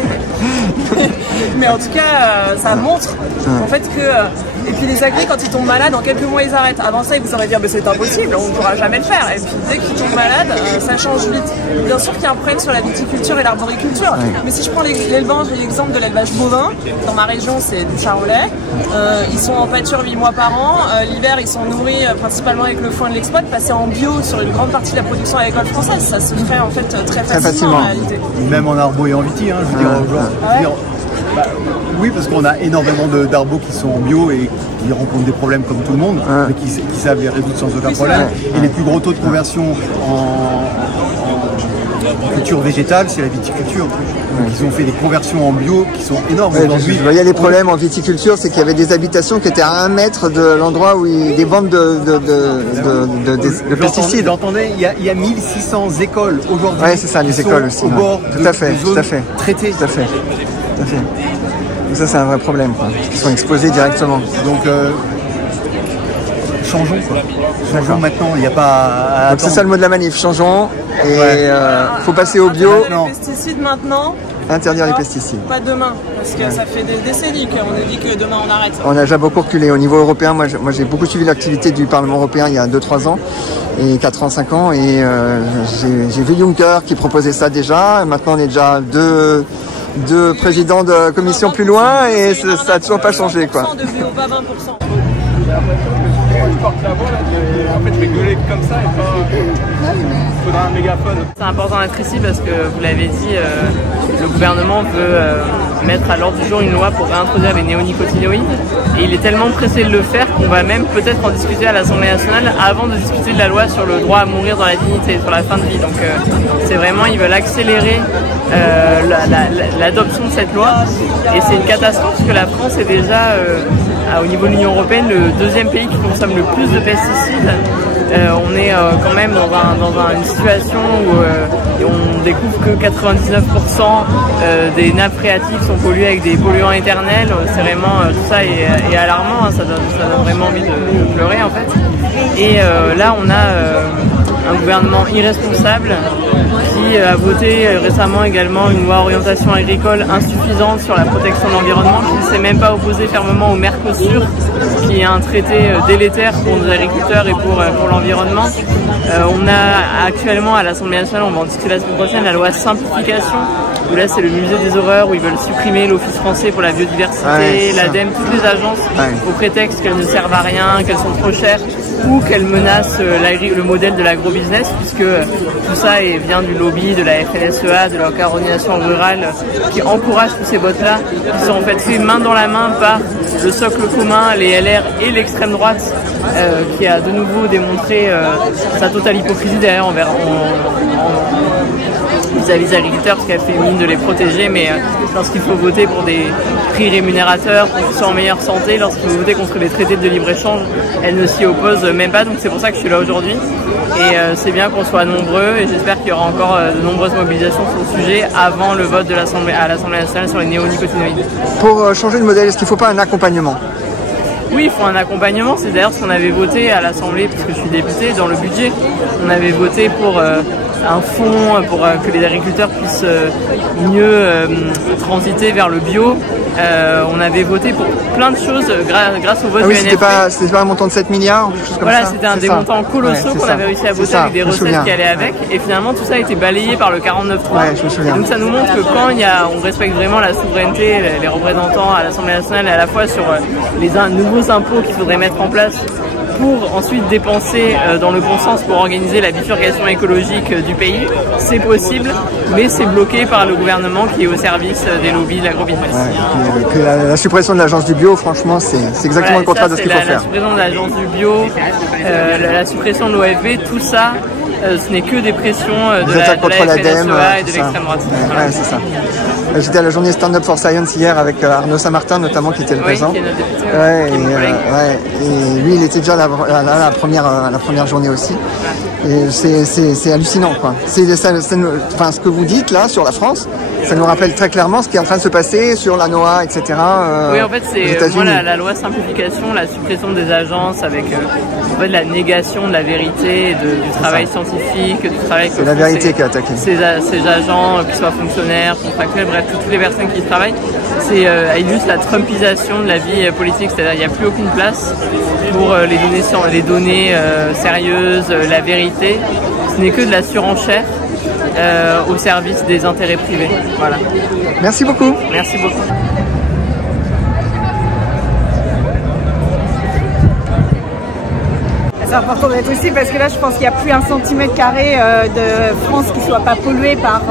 Mais en tout cas, ça montre en fait que... et puis les agris, quand ils tombent malades, en quelques mois ils arrêtent. Avant ça, ils vous auraient dit c'est impossible, on ne pourra jamais le faire. Et puis dès qu'ils tombent malades, ça change vite. Bien sûr qu'il y a un problème sur la viticulture et l'arboriculture, mais si je prends l'élevage et l'exemple de l'élevage bovin, dans ma région c'est du charolais, ils sont en pâture 8 mois par an, l'hiver ils sont nourris principalement avec le foin de l'exploit, passé en bio sur une grande partie de la production agricole française, ça se fait en fait très facilement en réalité. Même en arbo et en viti, hein, je veux dire, oui, parce qu'on a énormément d'arbos qui sont en bio et qui rencontrent des problèmes comme tout le monde, mais qui savent les résoudre sans aucun problème. Et les plus gros taux de conversion en culture végétale, c'est la viticulture. Donc ils ont fait des conversions en bio qui sont énormes aujourd'hui. Je voyais les problèmes en viticulture, c'est qu'il y avait des habitations qui étaient à 1 mètre de l'endroit où des bandes de pesticides. Vous entendez, il y a 1600 écoles aujourd'hui. Oui, c'est ça, les écoles aussi. Au bord tout à fait, de zones traitées. Tout à fait. Donc ça, c'est un vrai problème, quoi. Ils sont exposés directement. Donc, changeons, quoi. Changeons maintenant, il n'y a pas à c'est ça le mot de la manif, changeons. Et faut passer au bio. Les pesticides maintenant. Interdire les pesticides. Pas demain, parce que ça fait des décennies qu'on a dit que demain on arrête. On a déjà beaucoup reculé au niveau européen. Moi j'ai beaucoup suivi l'activité du Parlement européen il y a 2-3 ans, et 4 ans, 5 ans, et j'ai vu Juncker qui proposait ça déjà. Et maintenant on est déjà deux présidents de commission plus loin, et ça n'a toujours pas changé, quoi. De bio, pas 20%. En fait, je vais gueuler comme ça et pas... Il faudra un mégaphone. C'est important d'être ici parce que, vous l'avez dit, le gouvernement veut mettre à l'ordre du jour une loi pour réintroduire les néonicotinoïdes. Et il est tellement pressé de le faire qu'on va même peut-être en discuter à l'Assemblée nationale avant de discuter de la loi sur le droit à mourir dans la dignité, sur la fin de vie. Donc c'est vraiment, ils veulent accélérer l'adoption de cette loi. Et c'est une catastrophe parce que la France est déjà, au niveau de l'Union européenne, le deuxième pays qui consomme le plus de pesticides. On est quand même dans une situation où on découvre que 99% des nappes phréatiques sont polluées avec des polluants éternels. C'est vraiment, tout ça est alarmant, hein, ça donne vraiment envie de pleurer en fait. Et là on a un gouvernement irresponsable qui a voté récemment également une loi orientation agricole insuffisante sur la protection de l'environnement, qui ne s'est même pas opposé fermement au Mercosur, qui est un traité délétère pour nos agriculteurs et pour l'environnement. On a actuellement à l'Assemblée nationale, on va en discuter la semaine prochaine, la loi simplification, où là c'est le musée des horreurs, où ils veulent supprimer l'Office français pour la biodiversité, l'ADEME, toutes les agences, au prétexte qu'elles ne servent à rien, qu'elles sont trop chères, ou qu'elles menacent le modèle de l'agro-business, puisque tout ça vient du lobby de la FNSEA, de la coordination rurale, qui encourage tous ces votes-là, qui sont en fait faits main dans la main par le socle commun, les LR et l'extrême droite, qui a de nouveau démontré sa totale hypocrisie d'ailleurs vis-à-vis des agriculteurs, parce qu'elle fait mine de les protéger, mais lorsqu'il faut voter pour des prix rémunérateurs, pour qu'ils soient en meilleure santé, lorsqu'il faut voter contre les traités de libre-échange, elle ne s'y oppose même pas, donc c'est pour ça que je suis là aujourd'hui. Et c'est bien qu'on soit nombreux, et j'espère qu'il y aura encore de nombreuses mobilisations sur le sujet avant le vote à l'Assemblée nationale sur les néonicotinoïdes. Pour changer de modèle, est-ce qu'il ne faut pas un accompagnement ? Oui, il faut un accompagnement, c'est d'ailleurs ce qu'on avait voté à l'Assemblée, puisque je suis député, dans le budget. On avait voté pour un fonds pour que les agriculteurs puissent mieux transiter vers le bio. On avait voté pour plein de choses grâce au vote du NFP. C'était pas un montant de 7 milliards, quelque chose comme ça. Voilà, c'était un des montants colossaux qu'on avait réussi à voter avec des recettes qui allaient avec. Et finalement, tout ça a été balayé par le 49.3. Ouais, je me souviens. Donc ça nous montre que quand on respecte vraiment la souveraineté, les représentants à l'Assemblée nationale, à la fois sur les nouveaux impôts qu'il faudrait mettre en place pour ensuite dépenser dans le bon sens pour organiser la bifurcation écologique du pays, c'est possible, mais c'est bloqué par le gouvernement qui est au service des lobbies de l'agrobusiness. Ouais, la suppression de l'agence du bio, franchement, c'est exactement le contraire de ce qu'il faut faire. La suppression de l'agence du bio, la suppression de l'OFB, tout ça, ce n'est que des pressions de la FNSEA et de l'extrême droite. Ouais, c'est ça. J'étais à la journée Stand Up for Science hier avec Arnaud Saint-Martin notamment qui était le présent. Qui est notre député, et lui il était déjà là la première journée aussi. Et c'est hallucinant quoi. Enfin, ce que vous dites là sur la France, ça nous rappelle très clairement ce qui est en train de se passer sur la NOAA, etc. Oui, en fait, c'est moi la loi simplification, la suppression des agences avec en fait, la négation de la vérité, du travail scientifique, du travail que c'est la vérité qui est attaquée. Ces agents, qu'ils soient fonctionnaires, contractuels, bref, toutes les personnes qui y travaillent, c'est illustre la trumpisation de la vie politique, c'est-à-dire il n'y a plus aucune place pour les données sérieuses, la vérité. Ce n'est que de la surenchère au service des intérêts privés. Voilà. Merci beaucoup. Merci beaucoup. C'est important d'être ici parce que là je pense qu'il n'y a plus un centimètre carré de France qui ne soit pas pollué par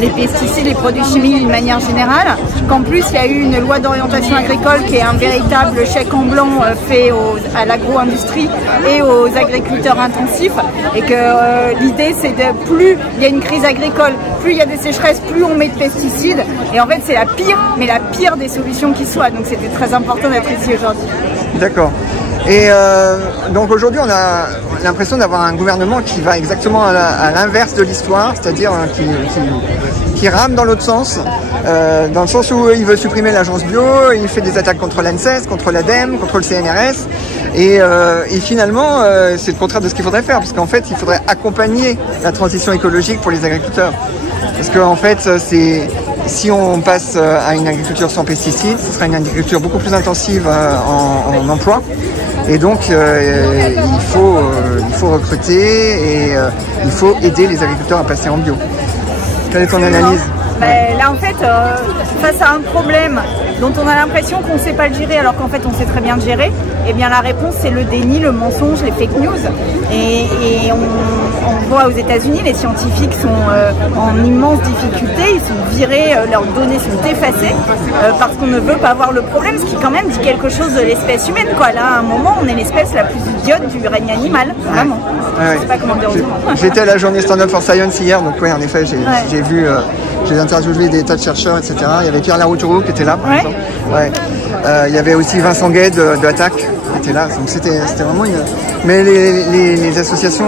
les pesticides, les produits chimiques d'une manière générale. Qu'en plus il y a eu une loi d'orientation agricole qui est un véritable chèque en blanc fait à l'agro-industrie et aux agriculteurs intensifs et que l'idée c'est de plus il y a une crise agricole, plus il y a des sécheresses, plus on met de pesticides et en fait c'est la pire, mais la pire des solutions qui soit. Donc c'était très important d'être ici aujourd'hui. D'accord. Et donc aujourd'hui on a l'impression d'avoir un gouvernement qui va exactement à l'inverse de l'histoire, c'est-à-dire qui rame dans l'autre sens, dans le sens où il veut supprimer l'agence bio, il fait des attaques contre l'ANSES, contre l'ADEME, contre le CNRS, et finalement c'est le contraire de ce qu'il faudrait faire, parce qu'en fait il faudrait accompagner la transition écologique pour les agriculteurs. Parce qu'en fait, si on passe à une agriculture sans pesticides, ce sera une agriculture beaucoup plus intensive en emploi. Et donc, il faut recruter et il faut aider les agriculteurs à passer en bio. Quelle est ton analyse? Là, en fait, face à un problème dont on a l'impression qu'on ne sait pas le gérer alors qu'en fait on sait très bien le gérer, eh bien la réponse c'est le déni, le mensonge, les fake news. Et on voit aux États-Unis, les scientifiques sont en immense difficulté, ils sont virés, leurs données sont effacées parce qu'on ne veut pas voir le problème, ce qui quand même dit quelque chose de l'espèce humaine, quoi. Là, à un moment, on est l'espèce la plus idiote du règne animal, vraiment. Je sais pas comment dire autrement. J'étais à la journée Stand Up for Science hier, donc oui, en effet, j'ai vu, j'ai interviewé des tas de chercheurs, etc. Il y avait Pierre Larouturou qui était là, par exemple. Ouais. Il y avait aussi Vincent Guay de Attac qui était là, donc c'était vraiment une... Mais les associations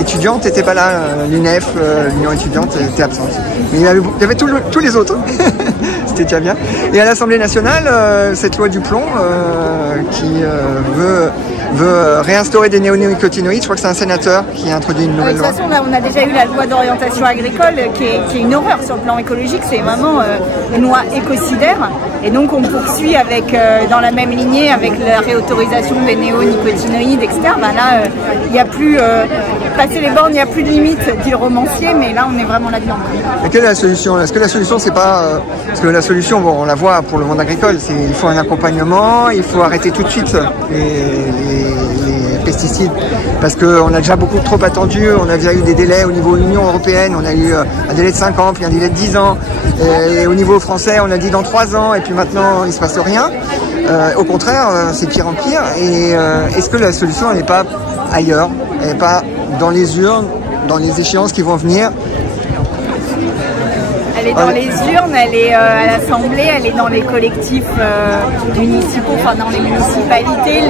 étudiantes n'étaient pas là, l'UNEF, l'Union étudiante était absente. Mais il y avait tous les autres, c'était déjà bien. Et à l'Assemblée nationale, cette loi du plomb qui veut réinstaurer des néonicotinoïdes. Je crois que c'est un sénateur qui a introduit une nouvelle loi. De toute façon, là, on a déjà eu la loi d'orientation agricole qui est une horreur sur le plan écologique. C'est vraiment une loi écocidaire. Et donc, on poursuit avec, dans la même lignée avec la réautorisation des néonicotinoïdes, etc. Ben là, il n'y a plus, passer les bornes, il n'y a plus de limite, dit le romancier, mais là, on est vraiment là-dedans. Et quelle est la solution? Est-ce que la solution, c'est pas... parce que la solution, bon, on la voit pour le monde agricole, il faut un accompagnement, il faut arrêter tout de suite les pesticides, parce qu'on a déjà beaucoup trop attendu, on a déjà eu des délais au niveau Union européenne, on a eu un délai de 5 ans, puis un délai de 10 ans, et au niveau français, on a dit dans 3 ans, et puis maintenant, il ne se passe rien. Au contraire, c'est pire en pire, et est-ce que la solution, elle n'est pas ailleurs, elle n'est pas dans les urnes, dans les échéances qui vont venir? Elle est dans les urnes, elle est à l'Assemblée, elle est dans les collectifs municipaux, enfin dans les municipalités,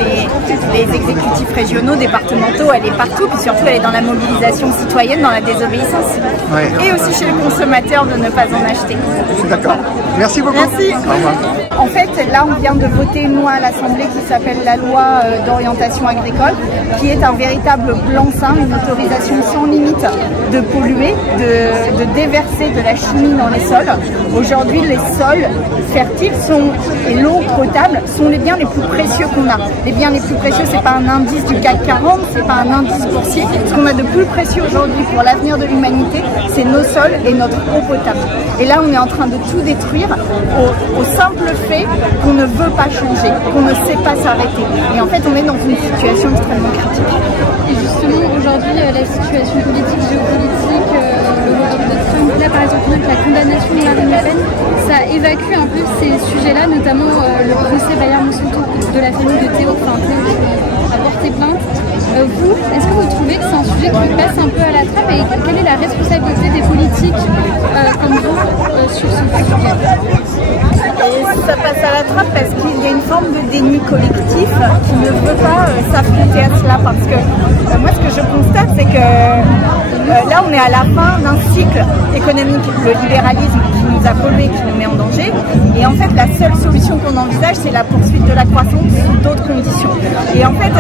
les exécutifs régionaux, départementaux, elle est partout, puis surtout elle est dans la mobilisation citoyenne, dans la désobéissance. Ouais. Et aussi chez les consommateurs de ne pas en acheter. D'accord. Merci beaucoup. Merci. Au revoir. En fait, là, on vient de voter une loi à l'Assemblée qui s'appelle la loi d'orientation agricole, qui est un véritable blanc-seing, une autorisation sans limite de polluer, de déverser de la chimie dans les sols. Aujourd'hui, les sols fertiles et l'eau potable sont les biens les plus précieux qu'on a. Les biens les plus précieux, c'est pas un indice du CAC 40, c'est pas un indice boursier. Ce qu'on a de plus précieux aujourd'hui pour l'avenir de l'humanité, c'est nos sols et notre eau potable. Et là, on est en train de tout détruire au simple fait qu'on ne veut pas changer, qu'on ne sait pas s'arrêter. Et en fait, on est dans une situation extrêmement critique. Et justement, aujourd'hui, la situation politique, géopolitique, là par exemple la condamnation de Marine Le Pen, ça évacue un peu ces sujets-là, notamment le procès Bayer Monsanto de la famille de Théo qui a avorté porté plainte. Vous, est-ce que vous trouvez que c'est un sujet qui passe un peu à la trappe et quelle est la responsabilité des politiques comme vous sur ce sujet? Et ça passe à la trappe parce qu'il y a une forme de déni collectif qui ne veut pas s'affronter à cela, parce que moi ce que je constate c'est que là on est à la fin d'un cycle économique, le libéralisme qui nous a pollué, qui nous met en danger, et en fait la seule solution qu'on envisage c'est la poursuite de la croissance sous d'autres conditions. Et en fait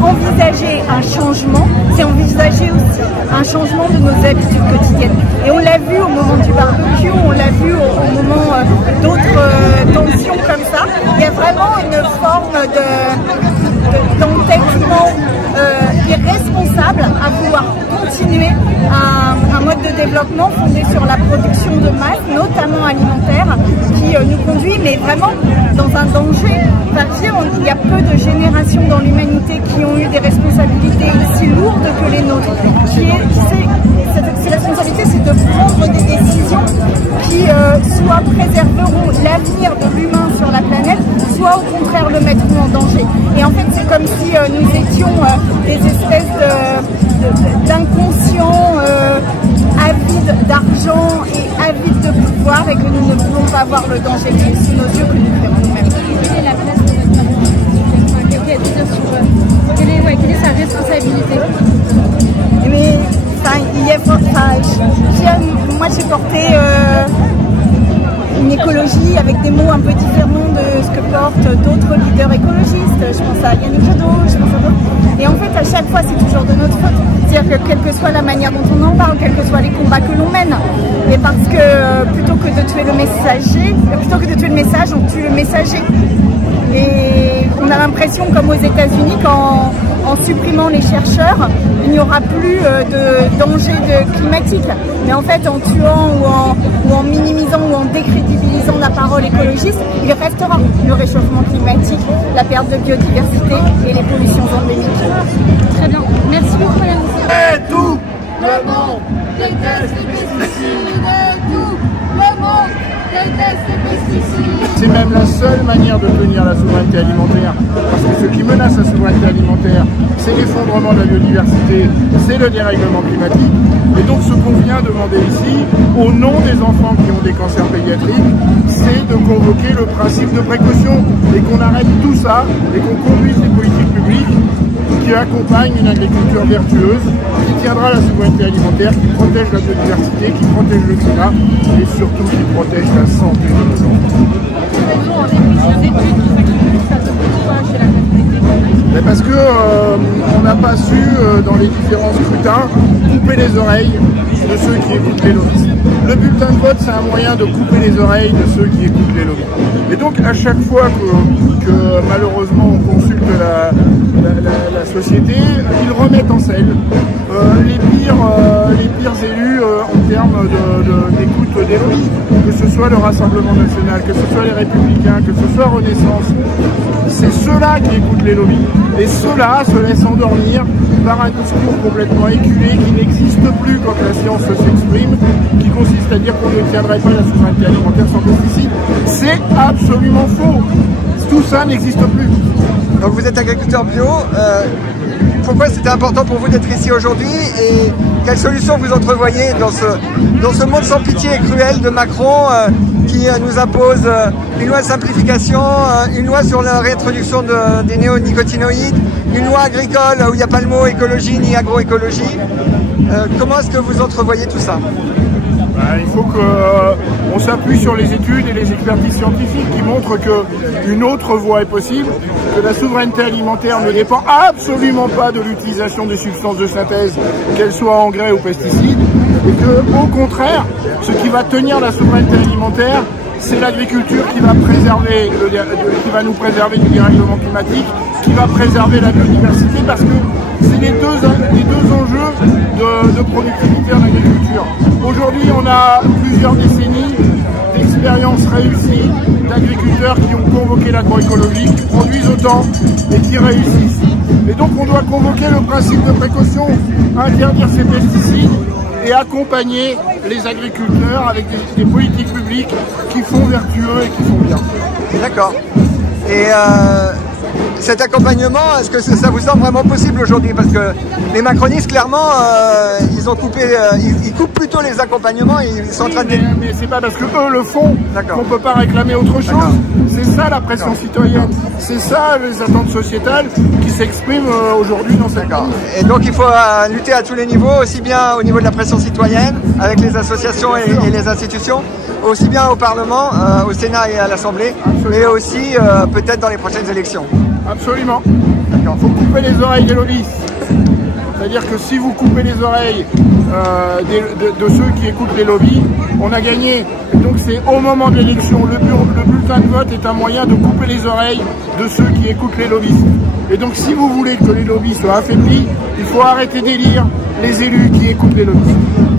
envisager un changement, c'est envisager aussi un changement de nos habitudes quotidiennes. Et on l'a vu au moment du barbecue, on l'a vu au moment d'autres tensions comme ça. Il y a vraiment une forme d'entêtement irresponsable à vouloir continuer un mode de développement fondé sur la production de masse, notamment alimentaire, qui nous conduit mais vraiment dans un danger. Il y a peu de générations dans l'humanité qui ont eu des responsabilités aussi lourdes que les nôtres. Cette responsabilité, c'est de prendre des décisions qui soit préserveront l'avenir de l'humain sur la planète, soit au contraire le mettront en danger. Et en fait, c'est comme si nous étions des espèces d'inconscients avides d'argent et avides de pouvoir, et que nous ne voulons pas voir le danger qui est sous nos yeux, que nous créons nous-mêmes. Quelle est la place de notre quelle est sa responsabilité? Mais moi j'ai porté une écologie avec des mots un peu différents de ce que portent d'autres leaders écologistes. Je pense à Yannick Jadot, je pense à d'autres. Et en fait, à chaque fois, c'est toujours de notre faute. C'est-à-dire que quelle que soit la manière dont on en parle, quels que soient les combats que l'on mène, et parce que plutôt que de tuer le messager, plutôt que de tuer le message, on tue le messager. Et on a l'impression, comme aux États-Unis, qu'en supprimant les chercheurs, il n'y aura plus de danger climatique. Mais en fait, en tuant ou en minimisant ou en décrédibilisant la parole écologiste, il restera le réchauffement climatique, la perte de biodiversité et les pollutions endémiques. Très bien. Merci beaucoup, madame. Et tout le monde déteste les pesticides. Tout le monde déteste les pesticides. C'est même la seule manière de tenir la souveraineté alimentaire, parce que ce qui menace la souveraineté alimentaire, c'est l'effondrement de la biodiversité, c'est le dérèglement climatique. Et donc ce qu'on vient demander ici, au nom des enfants qui ont des cancers pédiatriques, c'est de convoquer le principe de précaution et qu'on arrête tout ça et qu'on conduise des politiques publiques qui accompagnent une agriculture vertueuse, qui tiendra la souveraineté alimentaire, qui protège la biodiversité, qui protège le climat et surtout qui protège la santé de nos enfants. Mais parce que on n'a pas su, dans les différents scrutins, couper les oreilles de ceux qui écoutent les lobbies. Le bulletin de vote, c'est un moyen de couper les oreilles de ceux qui écoutent les lobbies. Et donc, à chaque fois que malheureusement on consulte la société, ils remettent en selle les pires élus en termes d'écoute des lobbies. Que ce soit le Rassemblement national, que ce soit les Républicains, que ce soit Renaissance, c'est ceux-là qui écoutent les lobbies. Et ceux-là se laissent endormir par un discours complètement éculé qui n'existe plus quand la science s'exprime, qui consiste à dire qu'on ne tiendrait pas la souveraineté alimentaire sans pesticides. C'est absolument faux. Tout ça n'existe plus. Donc vous êtes agriculteur bio. Pourquoi c'était important pour vous d'être ici aujourd'hui et quelles solutions vous entrevoyez dans ce monde sans pitié et cruel de Macron qui nous impose une loi de simplification, une loi sur la réintroduction des néonicotinoïdes, une loi agricole où il n'y a pas le mot écologie ni agroécologie. Comment est-ce que vous entrevoyez tout ça? Il faut qu'on s'appuie sur les études et les expertises scientifiques qui montrent qu'une autre voie est possible, que la souveraineté alimentaire ne dépend absolument pas de l'utilisation des substances de synthèse, qu'elles soient engrais ou pesticides, et que, au contraire, ce qui va tenir la souveraineté alimentaire, c'est l'agriculture qui va nous préserver du dérèglement climatique, qui va préserver la biodiversité, parce que c'est les deux enjeux de productivité en agriculture. Aujourd'hui, on a plusieurs décennies d'expériences réussies d'agriculteurs qui ont convoqué l'agroécologie, qui produisent autant et qui réussissent. Et donc on doit convoquer le principe de précaution, interdire ces pesticides et accompagner les agriculteurs avec des politiques publiques qui font vertueux et qui font bien. D'accord. Et cet accompagnement, est-ce que ça vous semble vraiment possible aujourd'hui? Parce que les macronistes, clairement, ils ont coupé, ils coupent plutôt les accompagnements et ils sont en train de... Mais c'est pas parce que eux le font qu'on peut pas réclamer autre chose. C'est ça la pression citoyenne. C'est ça les attentes sociétales qui s'expriment aujourd'hui dans cette cause. Et donc il faut lutter à tous les niveaux, aussi bien au niveau de la pression citoyenne, avec les associations et les institutions, aussi bien au Parlement, au Sénat et à l'Assemblée, mais aussi peut-être dans les prochaines élections. Absolument. Il faut couper les oreilles des lobbyistes. C'est-à-dire que si vous coupez les oreilles de ceux qui écoutent les lobbies, on a gagné. Et donc c'est au moment de l'élection, le bulletin de vote est un moyen de couper les oreilles de ceux qui écoutent les lobbyistes. Et donc si vous voulez que les lobbies soient affaiblis, il faut arrêter d'élire les élus qui écoutent les lobbies.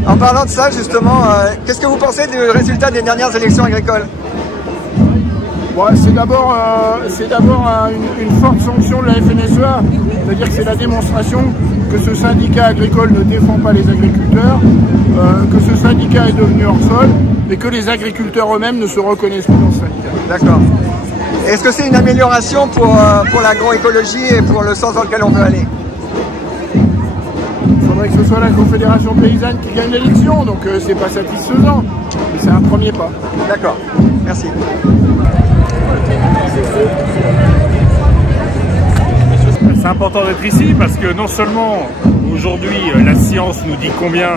En parlant de ça justement, qu'est-ce que vous pensez du résultat des dernières élections agricoles? Ouais, c'est d'abord une forte sanction de la FNSEA, c'est-à-dire que c'est la démonstration que ce syndicat agricole ne défend pas les agriculteurs, que ce syndicat est devenu hors sol et que les agriculteurs eux-mêmes ne se reconnaissent plus dans ce syndicat. D'accord. Est-ce que c'est une amélioration pour l'agroécologie et pour le sens dans lequel on veut aller? Il faudrait que ce soit la Confédération paysanne qui gagne l'élection, donc c'est pas satisfaisant, mais c'est un premier pas. D'accord, merci. C'est important d'être ici parce que non seulement aujourd'hui la science nous dit combien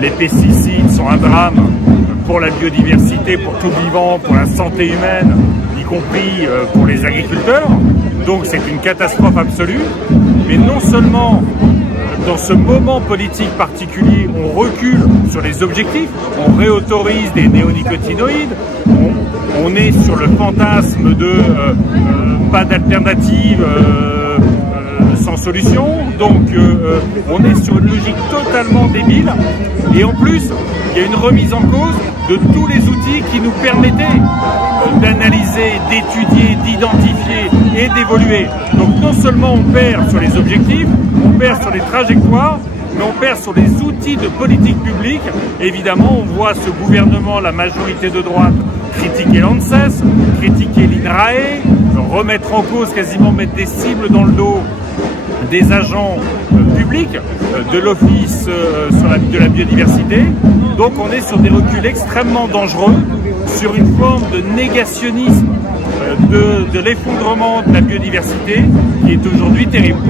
les pesticides sont un drame pour la biodiversité, pour tout vivant, pour la santé humaine, y compris pour les agriculteurs, donc c'est une catastrophe absolue, mais non seulement dans ce moment politique particulier, on recule sur les objectifs, on réautorise des néonicotinoïdes, on est sur le fantasme de pas d'alternative sans solution, donc on est sur une logique totalement débile, et en plus il y a une remise en cause de tous les outils qui nous permettaient d'analyser, d'étudier, d'identifier et d'évoluer. Donc non seulement on perd sur les objectifs, on perd sur les trajectoires, mais on perd sur les outils de politique publique. Évidemment, on voit ce gouvernement, la majorité de droite, critiquer l'ANSES, critiquer l'INRAE, remettre en cause, quasiment mettre des cibles dans le dos des agents publics de l'Office de la biodiversité. Donc on est sur des reculs extrêmement dangereux, sur une forme de négationnisme de l'effondrement de la biodiversité qui est aujourd'hui terrible.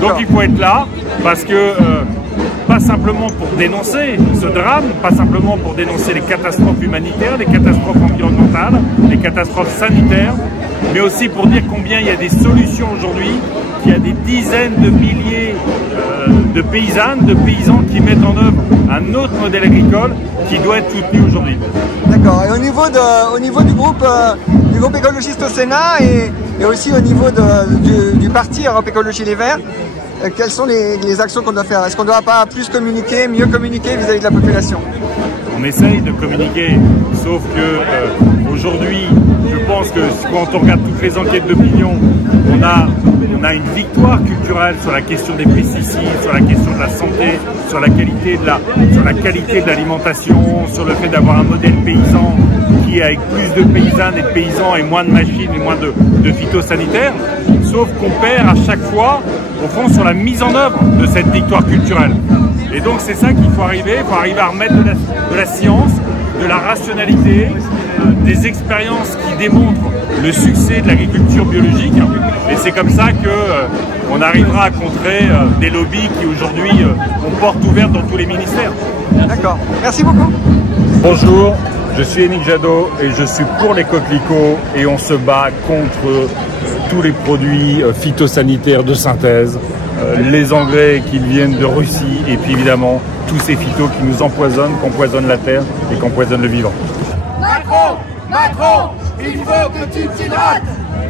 Donc il faut être là parce que pas simplement pour dénoncer ce drame, pas simplement pour dénoncer les catastrophes humanitaires, les catastrophes environnementales, les catastrophes sanitaires, mais aussi pour dire combien il y a des solutions aujourd'hui, qu'il y a des dizaines de milliers de paysannes, de paysans qui mettent en œuvre un autre modèle agricole qui doit être soutenu aujourd'hui. D'accord. Et au niveau du groupe écologiste au Sénat et aussi au niveau du parti Europe Écologie Les Verts, quelles sont les actions qu'on doit faire? Est-ce qu'on ne doit pas plus communiquer, mieux communiquer vis-à-vis de la population? On essaye de communiquer, sauf que aujourd'hui, je pense que quand on regarde toutes les enquêtes d'opinion, on a une victoire culturelle sur la question des pesticides, sur la question de la santé, sur la qualité de l'alimentation, sur le fait d'avoir un modèle paysan qui est avec plus de paysannes et de paysans et moins de machines et moins de phytosanitaires, sauf qu'on perd à chaque fois, au fond, sur la mise en œuvre de cette victoire culturelle. Et donc c'est ça qu'il faut arriver à remettre de la science, de la rationalité, des expériences qui démontrent le succès de l'agriculture biologique. Et c'est comme ça qu'on arrivera à contrer des lobbies qui aujourd'hui ont porte ouverte dans tous les ministères. D'accord, merci beaucoup. Bonjour, je suis Yannick Jadot et je suis pour les coquelicots et on se bat contre tous les produits phytosanitaires de synthèse, les engrais qui viennent de Russie et puis évidemment tous ces phytos qui nous empoisonnent, qui empoisonnent la terre et qui empoisonnent le vivant. Macron, il faut que tu t'hydrates.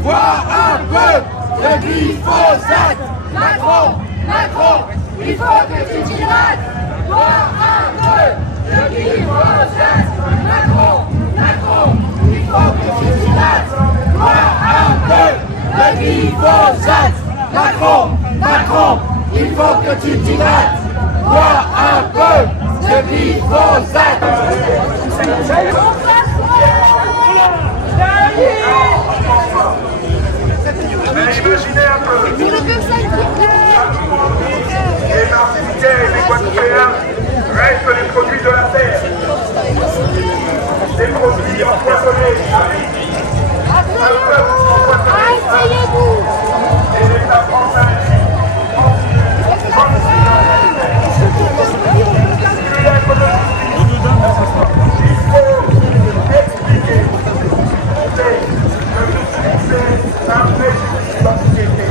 Bois un peu de glyphosate. Macron, il faut que tu t'hydrates. Bois un peu de glyphosate. Macron, il faut que tu t'hydrates. Bois un peu de glyphosate. Macron, il faut que tu t'hydrates. Bois un peu de glyphosate. Mais imaginez un peu, les Martiniquais et les Guadeloupéens restent les produits de la terre. Des produits empoisonnés, et l'État français il faut expliquer c'est un préjudice de la société.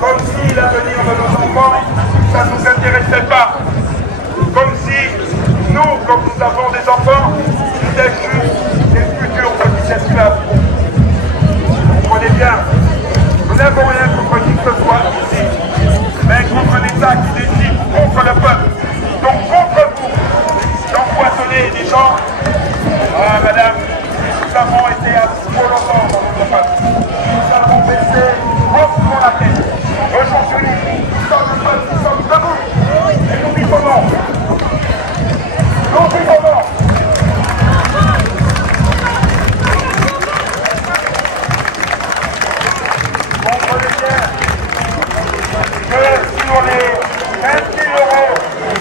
Comme si l'avenir de nos enfants, ça ne nous intéressait pas. Comme si nous, comme nous avons des enfants, nous êtes juste des futurs petits esclaves. Vous comprenez bien, nous n'avons rien contre qui que ce soit ici, mais contre l'État qui décide contre le peuple. Donc contre vous, d'empoisonner des gens. Ah madame, nous avons été à trop longtemps dans notre peuple. Nous avons baissé hautement la tête. Aujourd'hui, nous sommes le peuple, nous sommes debout. Et nous vivons non. Nous vivons non. Comprenez bien que sur les 20 000 €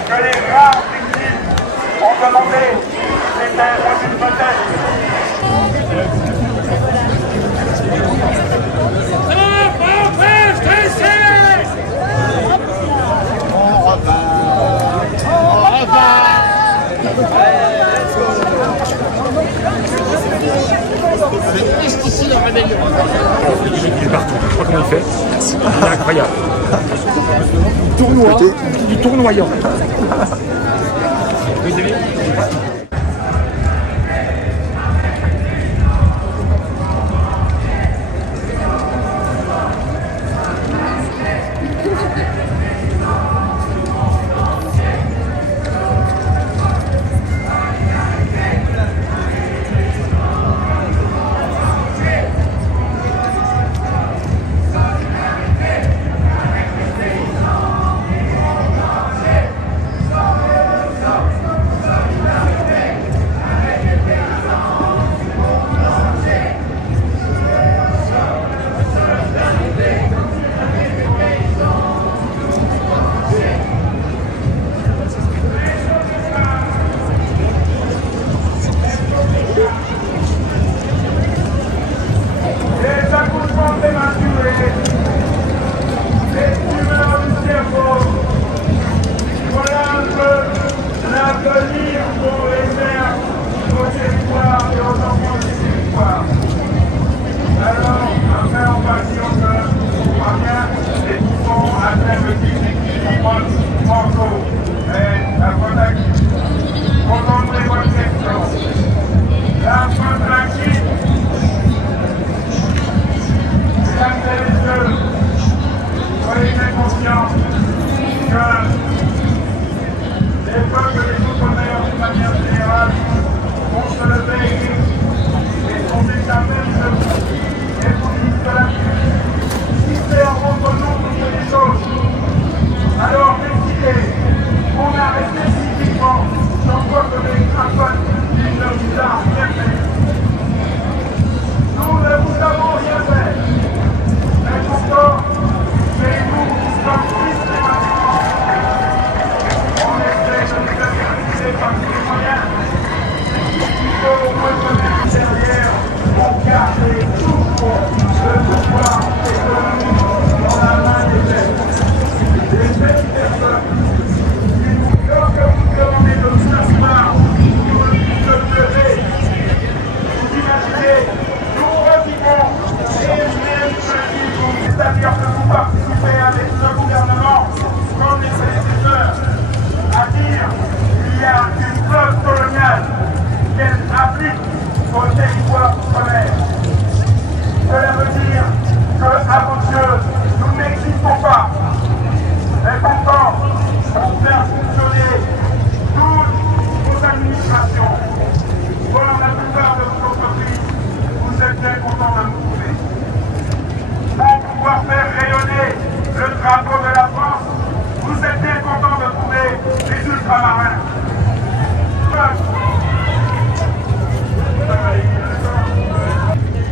que les rares victimes ont demandé, c'était une hypothèse. Il est partout, je sais pas comment il fait. Il est incroyable. Il est tournoyant.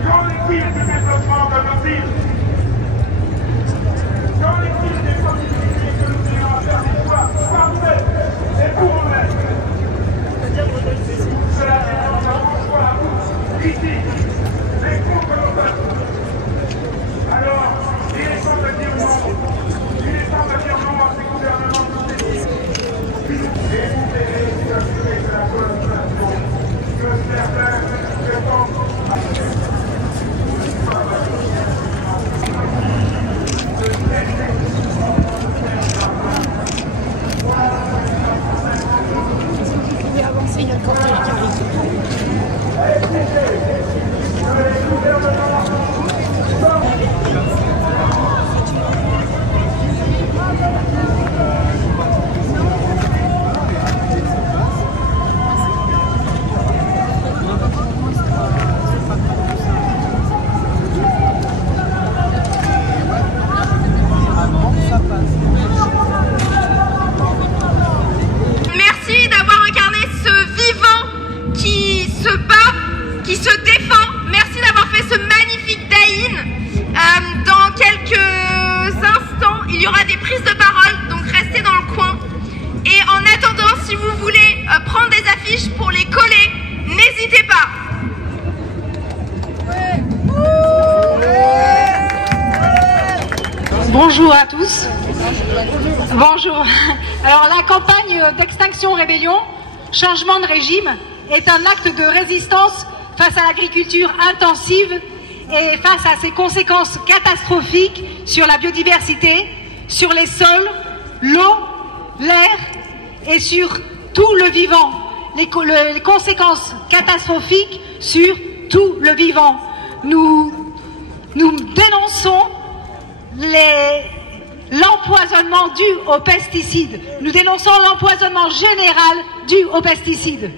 L'objectif du développement de nos villes Bonjour à tous. Bonjour. Alors la campagne d'Extinction Rébellion, changement de régime, est un acte de résistance face à l'agriculture intensive et face à ses conséquences catastrophiques sur la biodiversité, sur les sols, l'eau, l'air et sur tout le vivant. Les conséquences catastrophiques sur tout le vivant. Nous dénonçons l'empoisonnement dû aux pesticides. Nous dénonçons l'empoisonnement général dû aux pesticides.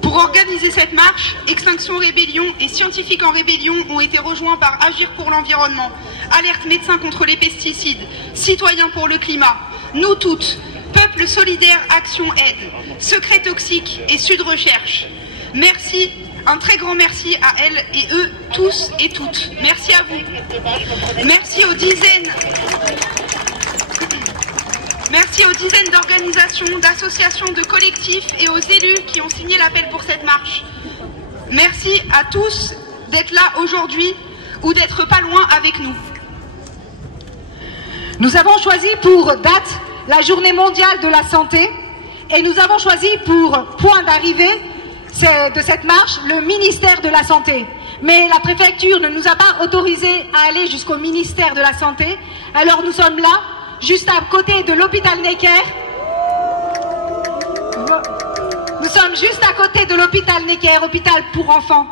Pour organiser cette marche, Extinction Rébellion et Scientifiques en Rébellion ont été rejoints par Agir pour l'environnement, Alerte Médecins contre les pesticides, Citoyens pour le climat, Nous toutes, Peuple solidaire Action Aide, Secret Toxique et Sud Recherche. Merci. Un très grand merci à elles et eux, tous et toutes. Merci à vous. Merci aux dizaines d'organisations, d'associations, de collectifs et aux élus qui ont signé l'appel pour cette marche. Merci à tous d'être là aujourd'hui ou d'être pas loin avec nous. Nous avons choisi pour date la Journée mondiale de la santé et nous avons choisi pour point d'arrivée de cette marche le ministère de la Santé. Mais la préfecture ne nous a pas autorisé à aller jusqu'au ministère de la Santé. Alors nous sommes là, juste à côté de l'hôpital Necker. Nous sommes juste à côté de l'hôpital Necker, hôpital pour enfants.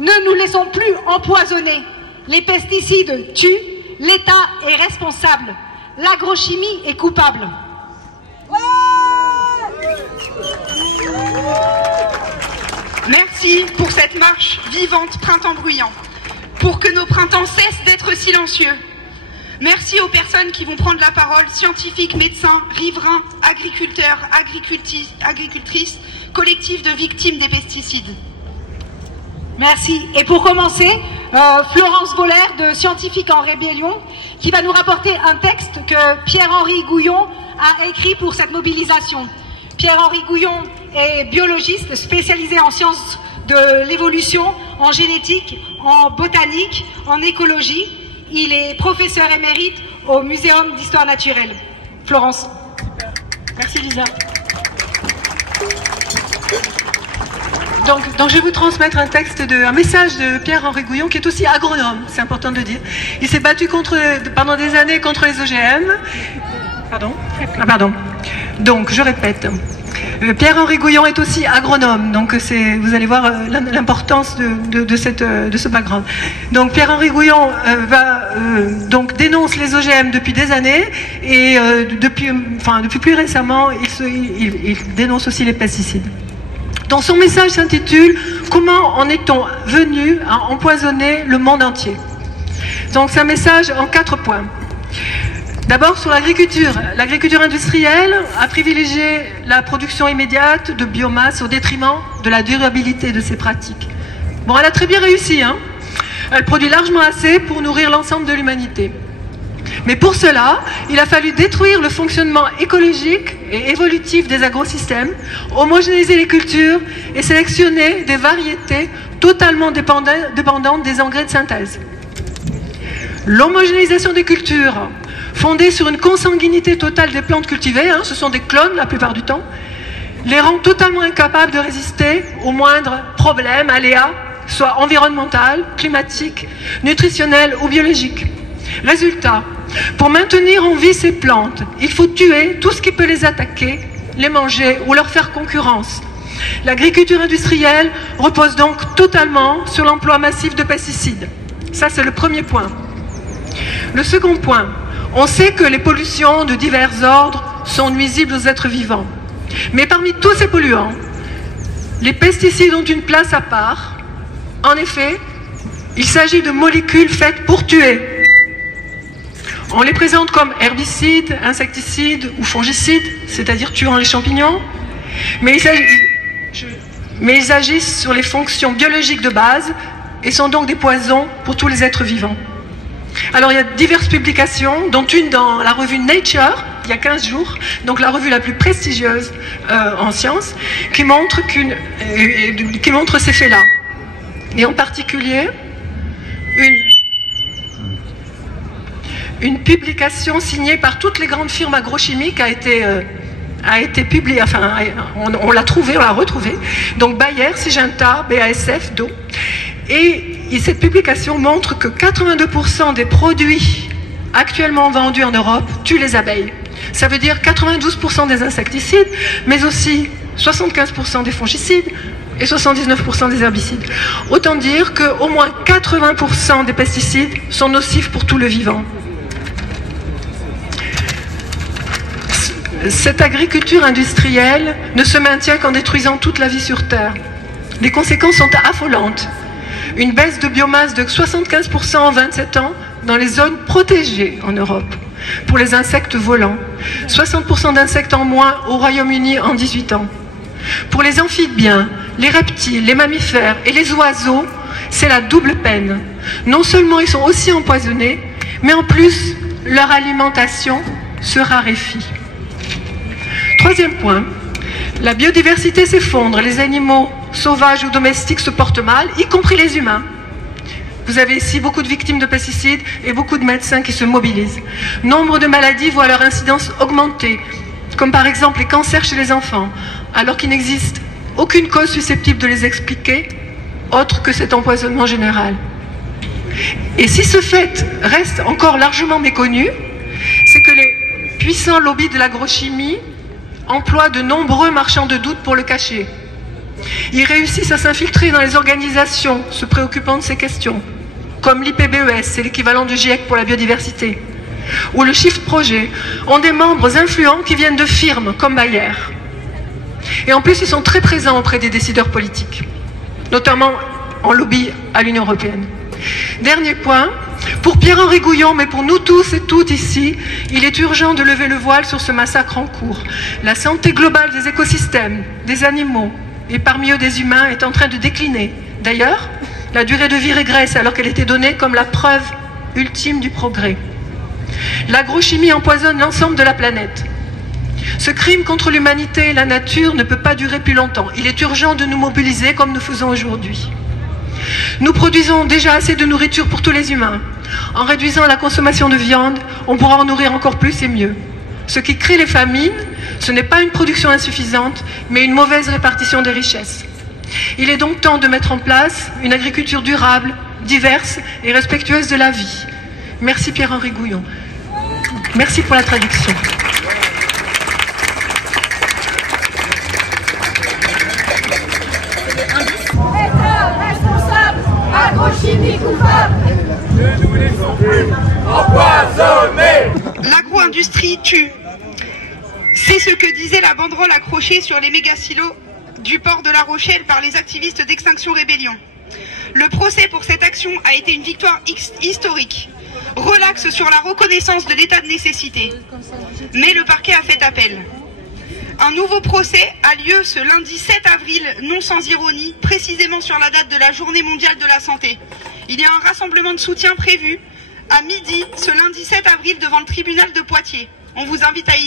Ne nous laissons plus empoisonner. Les pesticides tuent, l'État est responsable. L'agrochimie est coupable. Merci pour cette marche vivante, printemps bruyant, pour que nos printemps cessent d'être silencieux. Merci aux personnes qui vont prendre la parole, scientifiques, médecins, riverains, agriculteurs, agricultrices, collectifs de victimes des pesticides. Merci. Et pour commencer, Florence Voller de Scientifiques en Rébellion, qui va nous rapporter un texte que Pierre-Henri Gouillon a écrit pour cette mobilisation. Pierre-Henri Gouillon est biologiste spécialisé en sciences de l'évolution, en génétique, en botanique, en écologie. Il est professeur émérite au Muséum d'histoire naturelle. Florence. Merci Lisa. Donc je vais vous transmettre un message de Pierre-Henri Gouillon qui est aussi agronome, c'est important de le dire. Il s'est battu pendant des années contre les OGM. Pardon. Donc je répète. Pierre-Henri Gouillon est aussi agronome, donc vous allez voir l'importance de ce background. Donc Pierre-Henri Gouillon dénonce les OGM depuis des années et depuis plus récemment, il dénonce aussi les pesticides. Donc son message s'intitule « Comment en est-on venu à empoisonner le monde entier ?» Donc c'est un message en 4 points. D'abord sur l'agriculture. L'agriculture industrielle a privilégié la production immédiate de biomasse au détriment de la durabilité de ses pratiques. Bon, elle a très bien réussi, hein. Elle produit largement assez pour nourrir l'ensemble de l'humanité. Mais pour cela, il a fallu détruire le fonctionnement écologique et évolutif des agrosystèmes, homogénéiser les cultures et sélectionner des variétés totalement dépendantes des engrais de synthèse. L'homogénéisation des cultures, fondée sur une consanguinité totale des plantes cultivées, hein, ce sont des clones la plupart du temps, les rend totalement incapables de résister aux moindres problèmes, aléas, soit environnemental, climatique, nutritionnel ou biologique. Résultat, pour maintenir en vie ces plantes, il faut tuer tout ce qui peut les attaquer, les manger ou leur faire concurrence. L'agriculture industrielle repose donc totalement sur l'emploi massif de pesticides. Ça, c'est le premier point. Le second point, on sait que les pollutions de divers ordres sont nuisibles aux êtres vivants. Mais parmi tous ces polluants, les pesticides ont une place à part. En effet, il s'agit de molécules faites pour tuer. On les présente comme herbicides, insecticides ou fongicides, c'est-à-dire tuant les champignons, mais ils agissent sur les fonctions biologiques de base et sont donc des poisons pour tous les êtres vivants. Alors il y a diverses publications, dont une dans la revue Nature, il y a 15 jours, donc la revue la plus prestigieuse en sciences, qui montre ces faits-là. Et en particulier, une publication signée par toutes les grandes firmes agrochimiques a été publiée, enfin on l'a trouvée, on l'a retrouvée, donc Bayer, Syngenta, BASF, DO. Et cette publication montre que 82% des produits actuellement vendus en Europe tuent les abeilles. Ça veut dire 92% des insecticides, mais aussi 75% des fongicides et 79% des herbicides. Autant dire qu'au moins 80% des pesticides sont nocifs pour tout le vivant. Cette agriculture industrielle ne se maintient qu'en détruisant toute la vie sur Terre. Les conséquences sont affolantes. Une baisse de biomasse de 75% en 27 ans dans les zones protégées en Europe pour les insectes volants. 60% d'insectes en moins au Royaume-Uni en 18 ans. Pour les amphibiens, les reptiles, les mammifères et les oiseaux, c'est la double peine. Non seulement ils sont aussi empoisonnés, mais en plus, leur alimentation se raréfie. Troisième point, la biodiversité s'effondre, les animaux sauvages ou domestiques se portent mal, y compris les humains. Vous avez ici beaucoup de victimes de pesticides et beaucoup de médecins qui se mobilisent. Nombre de maladies voient leur incidence augmenter, comme par exemple les cancers chez les enfants, alors qu'il n'existe aucune cause susceptible de les expliquer, autre que cet empoisonnement général. Et si ce fait reste encore largement méconnu, c'est que les puissants lobbies de l'agrochimie emploient de nombreux marchands de doute pour le cacher. Ils réussissent à s'infiltrer dans les organisations se préoccupant de ces questions, comme l'IPBES, c'est l'équivalent du GIEC pour la biodiversité, ou le Shift Project, ont des membres influents qui viennent de firmes comme Bayer. Et en plus, ils sont très présents auprès des décideurs politiques, notamment en lobby à l'Union européenne. Dernier point, pour Pierre-Henri Gouillon, mais pour nous tous et toutes ici, il est urgent de lever le voile sur ce massacre en cours. La santé globale des écosystèmes, des animaux, et parmi eux des humains, est en train de décliner. D'ailleurs, la durée de vie régresse alors qu'elle était donnée comme la preuve ultime du progrès. L'agrochimie empoisonne l'ensemble de la planète. Ce crime contre l'humanité et la nature ne peut pas durer plus longtemps. Il est urgent de nous mobiliser comme nous faisons aujourd'hui. Nous produisons déjà assez de nourriture pour tous les humains. En réduisant la consommation de viande, on pourra en nourrir encore plus et mieux. Ce qui crée les famines, ce n'est pas une production insuffisante, mais une mauvaise répartition des richesses. Il est donc temps de mettre en place une agriculture durable, diverse et respectueuse de la vie. Merci Pierre-Henri Gouillon. Merci pour la traduction. Agrochimie coupable, ne nous laissons plus empoisonner. L'agro-industrie tue. C'est ce que disait la banderole accrochée sur les méga-silos du port de La Rochelle par les activistes d'Extinction Rébellion. Le procès pour cette action a été une victoire historique. Relax sur la reconnaissance de l'état de nécessité. Mais le parquet a fait appel. Un nouveau procès a lieu ce lundi 7 avril, non sans ironie, précisément sur la date de la Journée mondiale de la santé. Il y a un rassemblement de soutien prévu à midi ce lundi 7 avril devant le tribunal de Poitiers. On vous invite à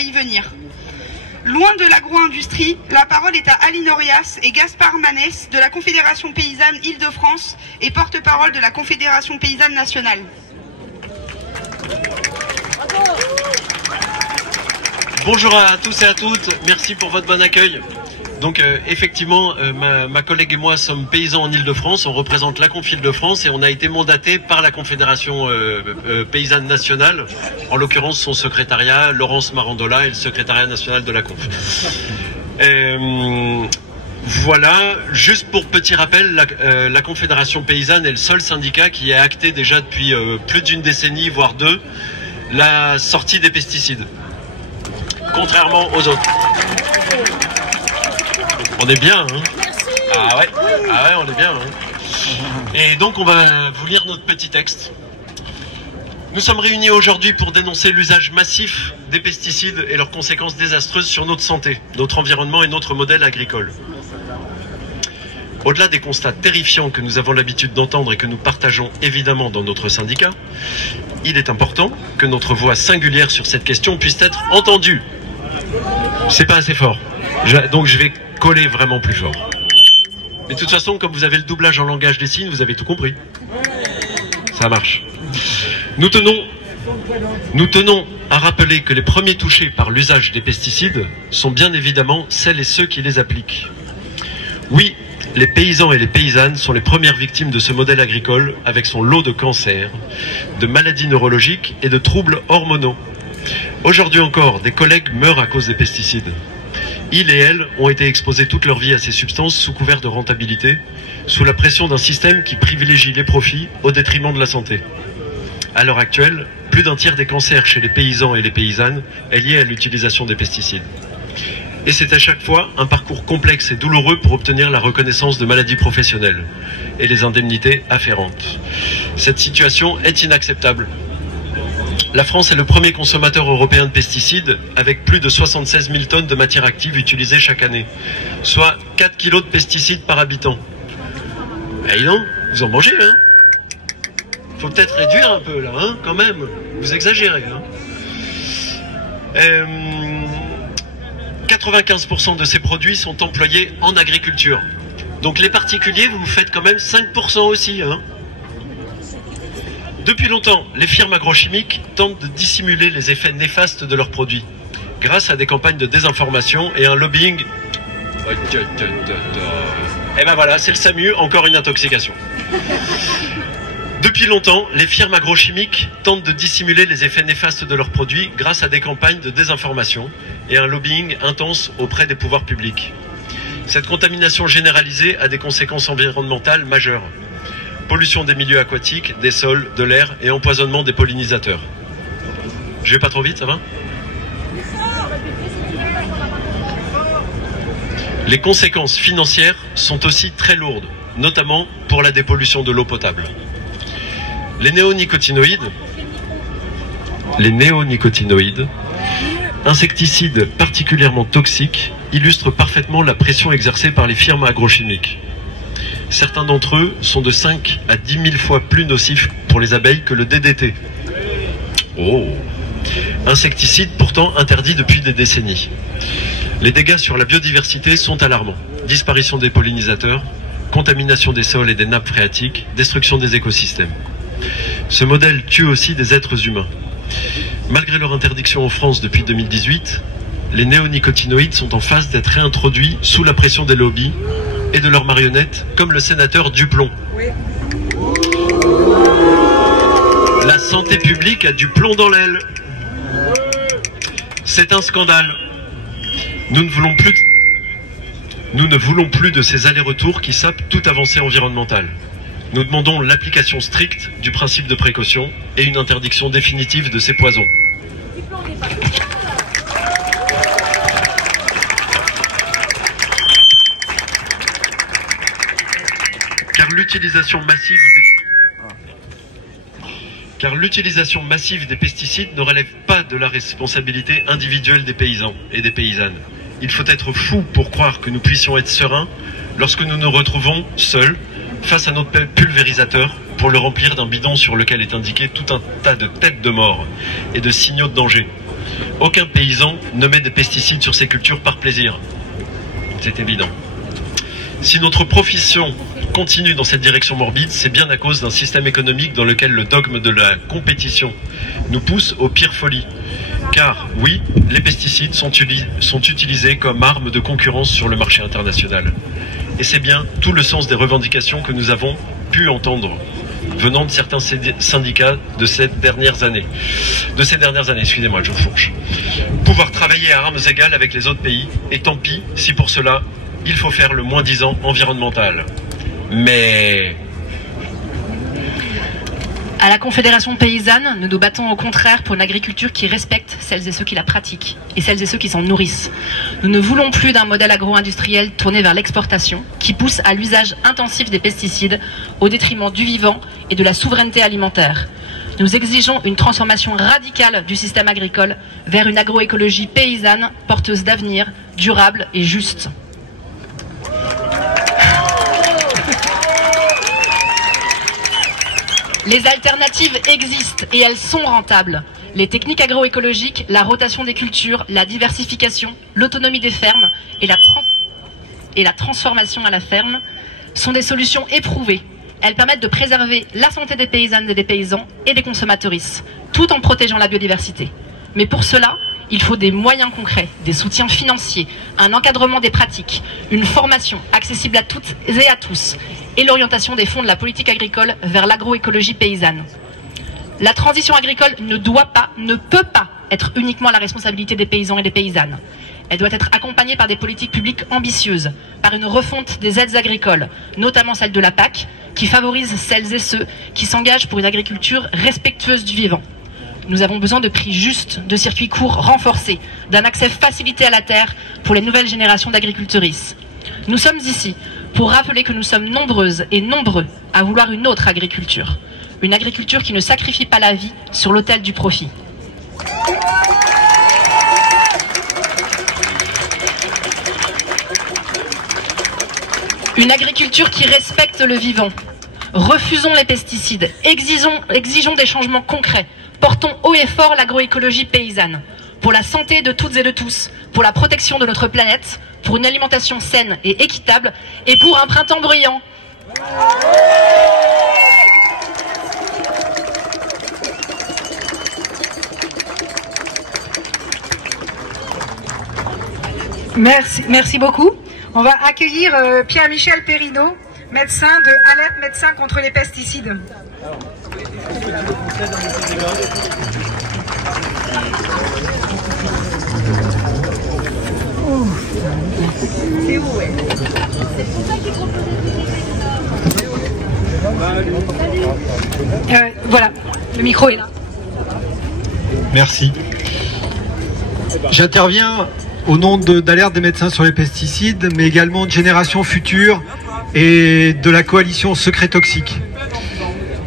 y venir. Loin de l'agro-industrie, la parole est à Aline Orias et Gaspard Manès de la Confédération Paysanne Île-de-France et porte-parole de la Confédération Paysanne Nationale. Bonjour à tous et à toutes, merci pour votre bon accueil. Donc effectivement, ma collègue et moi sommes paysans en Île-de-France, on représente la Conf Île-de-France et on a été mandaté par la Confédération Paysanne Nationale, en l'occurrence son secrétariat, Laurence Marandola, et le secrétariat national de la Conf. Voilà, juste pour petit rappel, la Confédération Paysanne est le seul syndicat qui a acté déjà depuis plus d'une décennie, voire deux, la sortie des pesticides. Contrairement aux autres. On est bien, hein? Ah ouais, on est bien, hein? Et donc on va vous lire notre petit texte. Nous sommes réunis aujourd'hui pour dénoncer l'usage massif des pesticides et leurs conséquences désastreuses sur notre santé, notre environnement et notre modèle agricole. Au-delà des constats terrifiants que nous avons l'habitude d'entendre et que nous partageons évidemment dans notre syndicat, il est important que notre voix singulière sur cette question puisse être entendue. C'est pas assez fort. Donc je vais coller vraiment plus fort. Mais de toute façon, comme vous avez le doublage en langage des signes, vous avez tout compris. Ça marche. Nous tenons Nous tenons à rappeler que les premiers touchés par l'usage des pesticides sont bien évidemment celles et ceux qui les appliquent. Oui, les paysans et les paysannes sont les premières victimes de ce modèle agricole avec son lot de cancers, de maladies neurologiques et de troubles hormonaux. Aujourd'hui encore, des collègues meurent à cause des pesticides. Ils et elles ont été exposés toute leur vie à ces substances sous couvert de rentabilité, sous la pression d'un système qui privilégie les profits au détriment de la santé. À l'heure actuelle, plus d'un tiers des cancers chez les paysans et les paysannes est lié à l'utilisation des pesticides. Et c'est à chaque fois un parcours complexe et douloureux pour obtenir la reconnaissance de maladies professionnelles et les indemnités afférentes. Cette situation est inacceptable. La France est le premier consommateur européen de pesticides avec plus de 76 000 tonnes de matières actives utilisées chaque année, soit 4 kg de pesticides par habitant. Eh non, vous en mangez, hein? Faut peut-être réduire un peu là, hein, quand même. Vous exagérez, hein. 95% de ces produits sont employés en agriculture. Donc les particuliers, vous faites quand même 5% aussi, hein. Depuis longtemps, les firmes agrochimiques tentent de dissimuler les effets néfastes de leurs produits, grâce à des campagnes de désinformation et un lobbying. Et ben voilà, c'est le SAMU, encore une intoxication. Depuis longtemps, les firmes agrochimiques tentent de dissimuler les effets néfastes de leurs produits grâce à des campagnes de désinformation et un lobbying intense auprès des pouvoirs publics. Cette contamination généralisée a des conséquences environnementales majeures. Pollution des milieux aquatiques, des sols, de l'air et empoisonnement des pollinisateurs. Je vais pas trop vite, ça va? Les conséquences financières sont aussi très lourdes, notamment pour la dépollution de l'eau potable. Les néonicotinoïdes, insecticides particulièrement toxiques, illustrent parfaitement la pression exercée par les firmes agrochimiques. Certains d'entre eux sont de 5 à 10 000 fois plus nocifs pour les abeilles que le DDT. Oh! Insecticides pourtant interdits depuis des décennies. Les dégâts sur la biodiversité sont alarmants. Disparition des pollinisateurs, contamination des sols et des nappes phréatiques, destruction des écosystèmes. Ce modèle tue aussi des êtres humains. Malgré leur interdiction en France depuis 2018, les néonicotinoïdes sont en phase d'être réintroduits sous la pression des lobbies et de leurs marionnettes, comme le sénateur Duplon. Oui. La santé publique a du plomb dans l'aile. C'est un scandale. Nous ne voulons plus de ces allers-retours qui sapent toute avancée environnementale. Nous demandons l'application stricte du principe de précaution et une interdiction définitive de ces poisons. Car l'utilisation massive des pesticides ne relève pas de la responsabilité individuelle des paysans et des paysannes. Il faut être fou pour croire que nous puissions être sereins lorsque nous nous retrouvons seuls face à notre pulvérisateur pour le remplir d'un bidon sur lequel est indiqué tout un tas de têtes de mort et de signaux de danger. Aucun paysan ne met des pesticides sur ses cultures par plaisir. C'est évident. Si notre profession continue dans cette direction morbide, c'est bien à cause d'un système économique dans lequel le dogme de la compétition nous pousse aux pires folies. Car, oui, les pesticides sont utilisés comme arme de concurrence sur le marché international. Et c'est bien tout le sens des revendications que nous avons pu entendre venant de certains syndicats de ces dernières années. Excusez-moi, je fourche. Pouvoir travailler à armes égales avec les autres pays, et tant pis si pour cela, il faut faire le moins-disant environnemental. Mais... À la Confédération paysanne, nous nous battons au contraire pour une agriculture qui respecte celles et ceux qui la pratiquent et celles et ceux qui s'en nourrissent. Nous ne voulons plus d'un modèle agro-industriel tourné vers l'exportation qui pousse à l'usage intensif des pesticides au détriment du vivant et de la souveraineté alimentaire. Nous exigeons une transformation radicale du système agricole vers une agroécologie paysanne porteuse d'avenir, durable et juste. Les alternatives existent et elles sont rentables. Les techniques agroécologiques, la rotation des cultures, la diversification, l'autonomie des fermes et la transformation à la ferme sont des solutions éprouvées Elles permettent de préserver la santé des paysannes et des paysans et des consommatrices, tout en protégeant la biodiversité. Mais pour cela, il faut des moyens concrets, des soutiens financiers, un encadrement des pratiques, une formation accessible à toutes et à tous, et l'orientation des fonds de la politique agricole vers l'agroécologie paysanne. La transition agricole ne doit pas, ne peut pas être uniquement la responsabilité des paysans et des paysannes. Elle doit être accompagnée par des politiques publiques ambitieuses, par une refonte des aides agricoles, notamment celle de la PAC, qui favorise celles et ceux qui s'engagent pour une agriculture respectueuse du vivant. Nous avons besoin de prix justes, de circuits courts renforcés, d'un accès facilité à la terre pour les nouvelles générations d'agricultrices. Nous sommes ici pour rappeler que nous sommes nombreuses et nombreux à vouloir une autre agriculture. Une agriculture qui ne sacrifie pas la vie sur l'autel du profit. Une agriculture qui respecte le vivant. Refusons les pesticides, exigeons des changements concrets. Portons haut et fort l'agroécologie paysanne. Pour la santé de toutes et de tous, pour la protection de notre planète, pour une alimentation saine et équitable, et pour un printemps bruyant. Merci beaucoup. On va accueillir Pierre-Michel Perrineau, médecin de Alerte Médecins contre les pesticides. C'est où, ouais. Voilà, le micro est là. Merci. J'interviens au nom d'Alerte des médecins sur les pesticides, mais également de Génération Future et de la coalition Secret Toxique.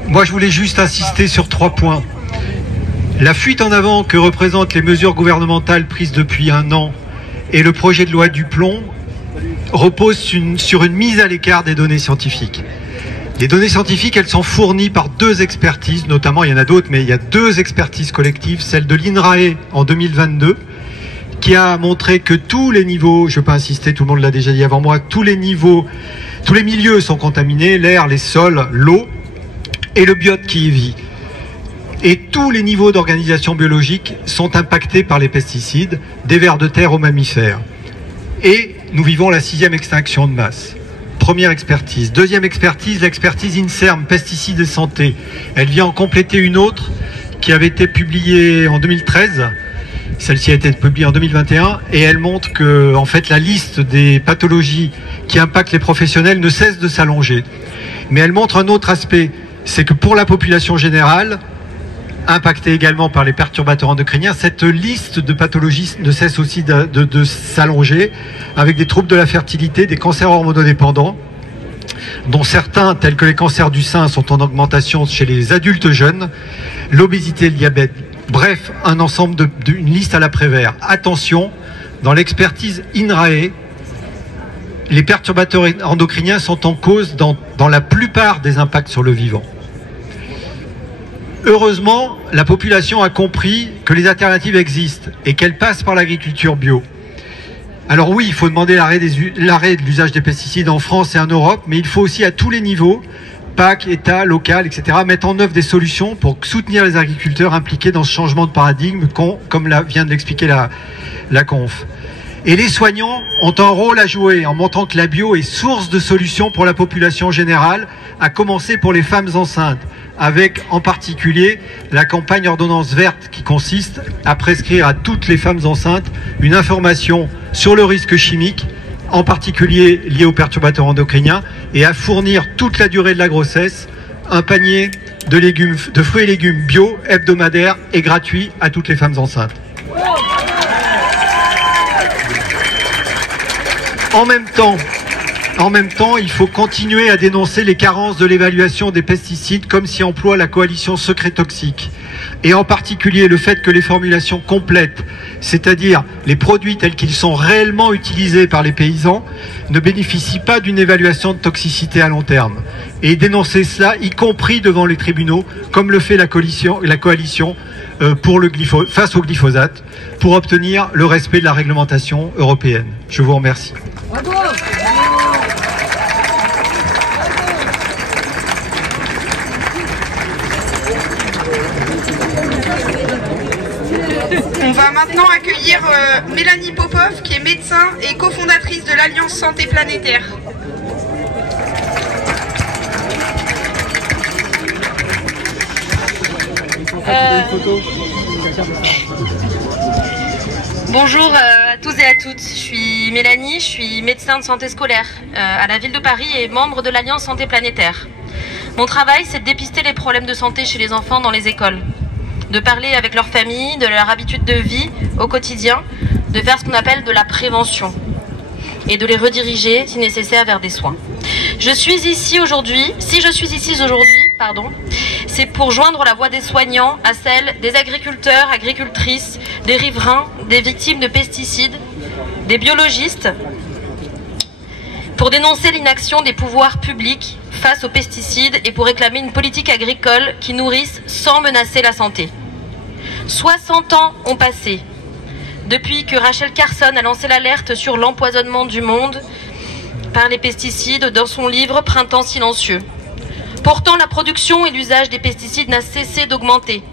Moi, je voulais juste insister sur 3 points. La fuite en avant que représentent les mesures gouvernementales prises depuis 1 an et le projet de loi Duplon reposent sur une mise à l'écart des données scientifiques. Les données scientifiques, elles sont fournies par 2 expertises, notamment, il y en a d'autres, mais il y a 2 expertises collectives, celle de l'INRAE en 2022, qui a montré que tous les niveaux, je ne vais pas insister, tout le monde l'a déjà dit avant moi, tous les milieux sont contaminés, l'air, les sols, l'eau et le biote qui y vit. Et tous les niveaux d'organisation biologique sont impactés par les pesticides, des vers de terre aux mammifères. Et nous vivons la 6e extinction de masse. Première expertise. Deuxième expertise, l'expertise INSERM, pesticides et santé. Elle vient en compléter une autre qui avait été publiée en 2013. Celle-ci a été publiée en 2021 et elle montre que, en fait, la liste des pathologies qui impactent les professionnels ne cesse de s'allonger. Mais elle montre un autre aspect, c'est que pour la population générale, impactée également par les perturbateurs endocriniens, cette liste de pathologies ne cesse aussi de s'allonger, avec des troubles de la fertilité, des cancers hormonodépendants, dont certains, tels que les cancers du sein, sont en augmentation chez les adultes jeunes, l'obésité, le diabète. Bref, un ensemble d'une liste à la Prévert. Attention, dans l'expertise INRAE, les perturbateurs endocriniens sont en cause dans la plupart des impacts sur le vivant. Heureusement, la population a compris que les alternatives existent et qu'elles passent par l'agriculture bio. Alors oui, il faut demander l'arrêt de l'usage des pesticides en France et en Europe, mais il faut aussi à tous les niveaux, PAC, État, local, etc., mettre en œuvre des solutions pour soutenir les agriculteurs impliqués dans ce changement de paradigme, comme vient de l'expliquer la conf. Et les soignants ont un rôle à jouer en montrant que la bio est source de solutions pour la population générale, à commencer pour les femmes enceintes, avec en particulier la campagne ordonnance verte qui consiste à prescrire à toutes les femmes enceintes une information sur le risque chimique, en particulier lié aux perturbateurs endocriniens, et à fournir toute la durée de la grossesse un panier de fruits et légumes bio, hebdomadaire et gratuit à toutes les femmes enceintes. En même temps, il faut continuer à dénoncer les carences de l'évaluation des pesticides comme s'y emploie la coalition Secret Toxique. Et en particulier le fait que les formulations complètes, c'est-à-dire les produits tels qu'ils sont réellement utilisés par les paysans, ne bénéficient pas d'une évaluation de toxicité à long terme. Et dénoncer cela, y compris devant les tribunaux, comme le fait la coalition face au glyphosate, pour obtenir le respect de la réglementation européenne. Je vous remercie. On va maintenant accueillir Mélanie Popov, qui est médecin et cofondatrice de l'Alliance Santé Planétaire. Bonjour à tous et à toutes, je suis Mélanie, je suis médecin de santé scolaire à la ville de Paris et membre de l'Alliance Santé Planétaire. Mon travail, c'est de dépister les problèmes de santé chez les enfants dans les écoles, de parler avec leur famille, de leur habitude de vie au quotidien, de faire ce qu'on appelle de la prévention et de les rediriger, si nécessaire, vers des soins. Si je suis ici aujourd'hui, c'est pour joindre la voix des soignants à celle des agriculteurs, agricultrices, des riverains, des victimes de pesticides, des biologistes, pour dénoncer l'inaction des pouvoirs publics face aux pesticides et pour réclamer une politique agricole qui nourrisse sans menacer la santé. 60 ans ont passé depuis que Rachel Carson a lancé l'alerte sur l'empoisonnement du monde par les pesticides dans son livre Printemps silencieux. Pourtant, la production et l'usage des pesticides n'a cessé d'augmenter,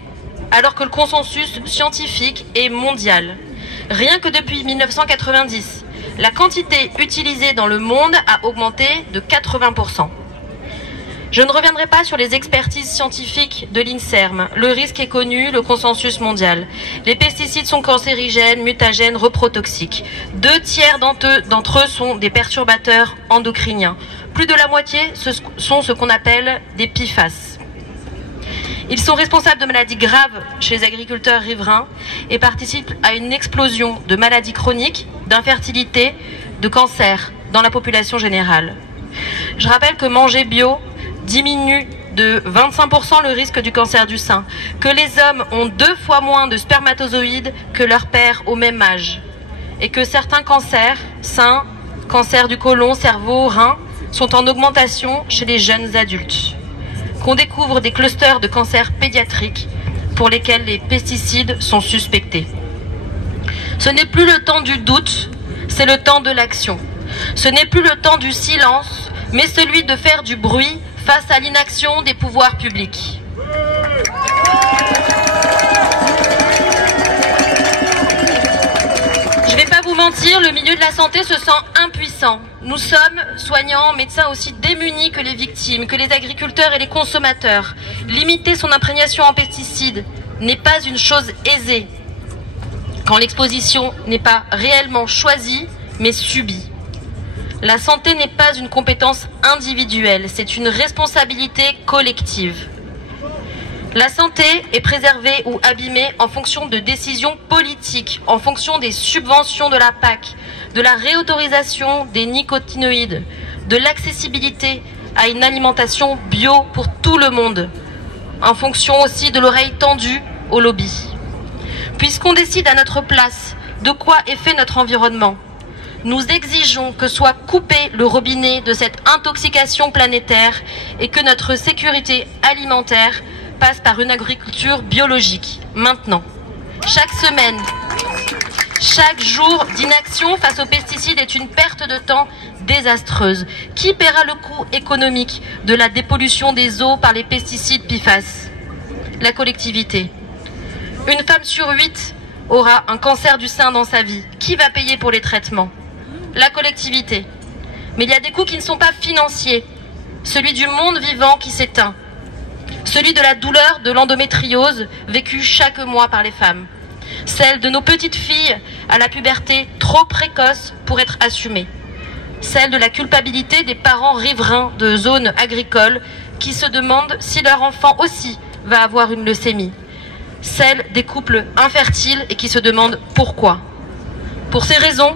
alors que le consensus scientifique est mondial. Rien que depuis 1990, la quantité utilisée dans le monde a augmenté de 80%. Je ne reviendrai pas sur les expertises scientifiques de l'INSERM. Le risque est connu, le consensus mondial. Les pesticides sont cancérigènes, mutagènes, reprotoxiques. 2/3 d'entre eux sont des perturbateurs endocriniens. Plus de la moitié sont ce qu'on appelle des PFAS. Ils sont responsables de maladies graves chez les agriculteurs riverains et participent à une explosion de maladies chroniques, d'infertilité, de cancer dans la population générale. Je rappelle que manger bio diminue de 25% le risque du cancer du sein, que les hommes ont 2 fois moins de spermatozoïdes que leurs pères au même âge, et que certains cancers, sein, cancer du côlon, cerveau, rein, sont en augmentation chez les jeunes adultes, qu'on découvre des clusters de cancers pédiatriques pour lesquels les pesticides sont suspectés. Ce n'est plus le temps du doute, c'est le temps de l'action. Ce n'est plus le temps du silence, mais celui de faire du bruit face à l'inaction des pouvoirs publics. Je ne vais pas vous mentir, le milieu de la santé se sent impuissant. Nous sommes, soignants, médecins, aussi démunis que les victimes, que les agriculteurs et les consommateurs. Limiter son imprégnation en pesticides n'est pas une chose aisée, quand l'exposition n'est pas réellement choisie, mais subie. La santé n'est pas une compétence individuelle, c'est une responsabilité collective. La santé est préservée ou abîmée en fonction de décisions politiques, en fonction des subventions de la PAC, de la réautorisation des nicotinoïdes, de l'accessibilité à une alimentation bio pour tout le monde, en fonction aussi de l'oreille tendue au lobby. Puisqu'on décide à notre place de quoi est fait notre environnement, nous exigeons que soit coupé le robinet de cette intoxication planétaire et que notre sécurité alimentaire passe par une agriculture biologique, maintenant. Chaque semaine, chaque jour d'inaction face aux pesticides est une perte de temps désastreuse. Qui paiera le coût économique de la dépollution des eaux par les pesticides PFAS? La collectivité. Une femme sur 8 aura un cancer du sein dans sa vie. Qui va payer pour les traitements? La collectivité. Mais il y a des coûts qui ne sont pas financiers. Celui du monde vivant qui s'éteint. Celui de la douleur de l'endométriose vécue chaque mois par les femmes. Celle de nos petites filles à la puberté trop précoce pour être assumée. Celle de la culpabilité des parents riverains de zones agricoles qui se demandent si leur enfant aussi va avoir une leucémie. Celle des couples infertiles et qui se demandent pourquoi. Pour ces raisons,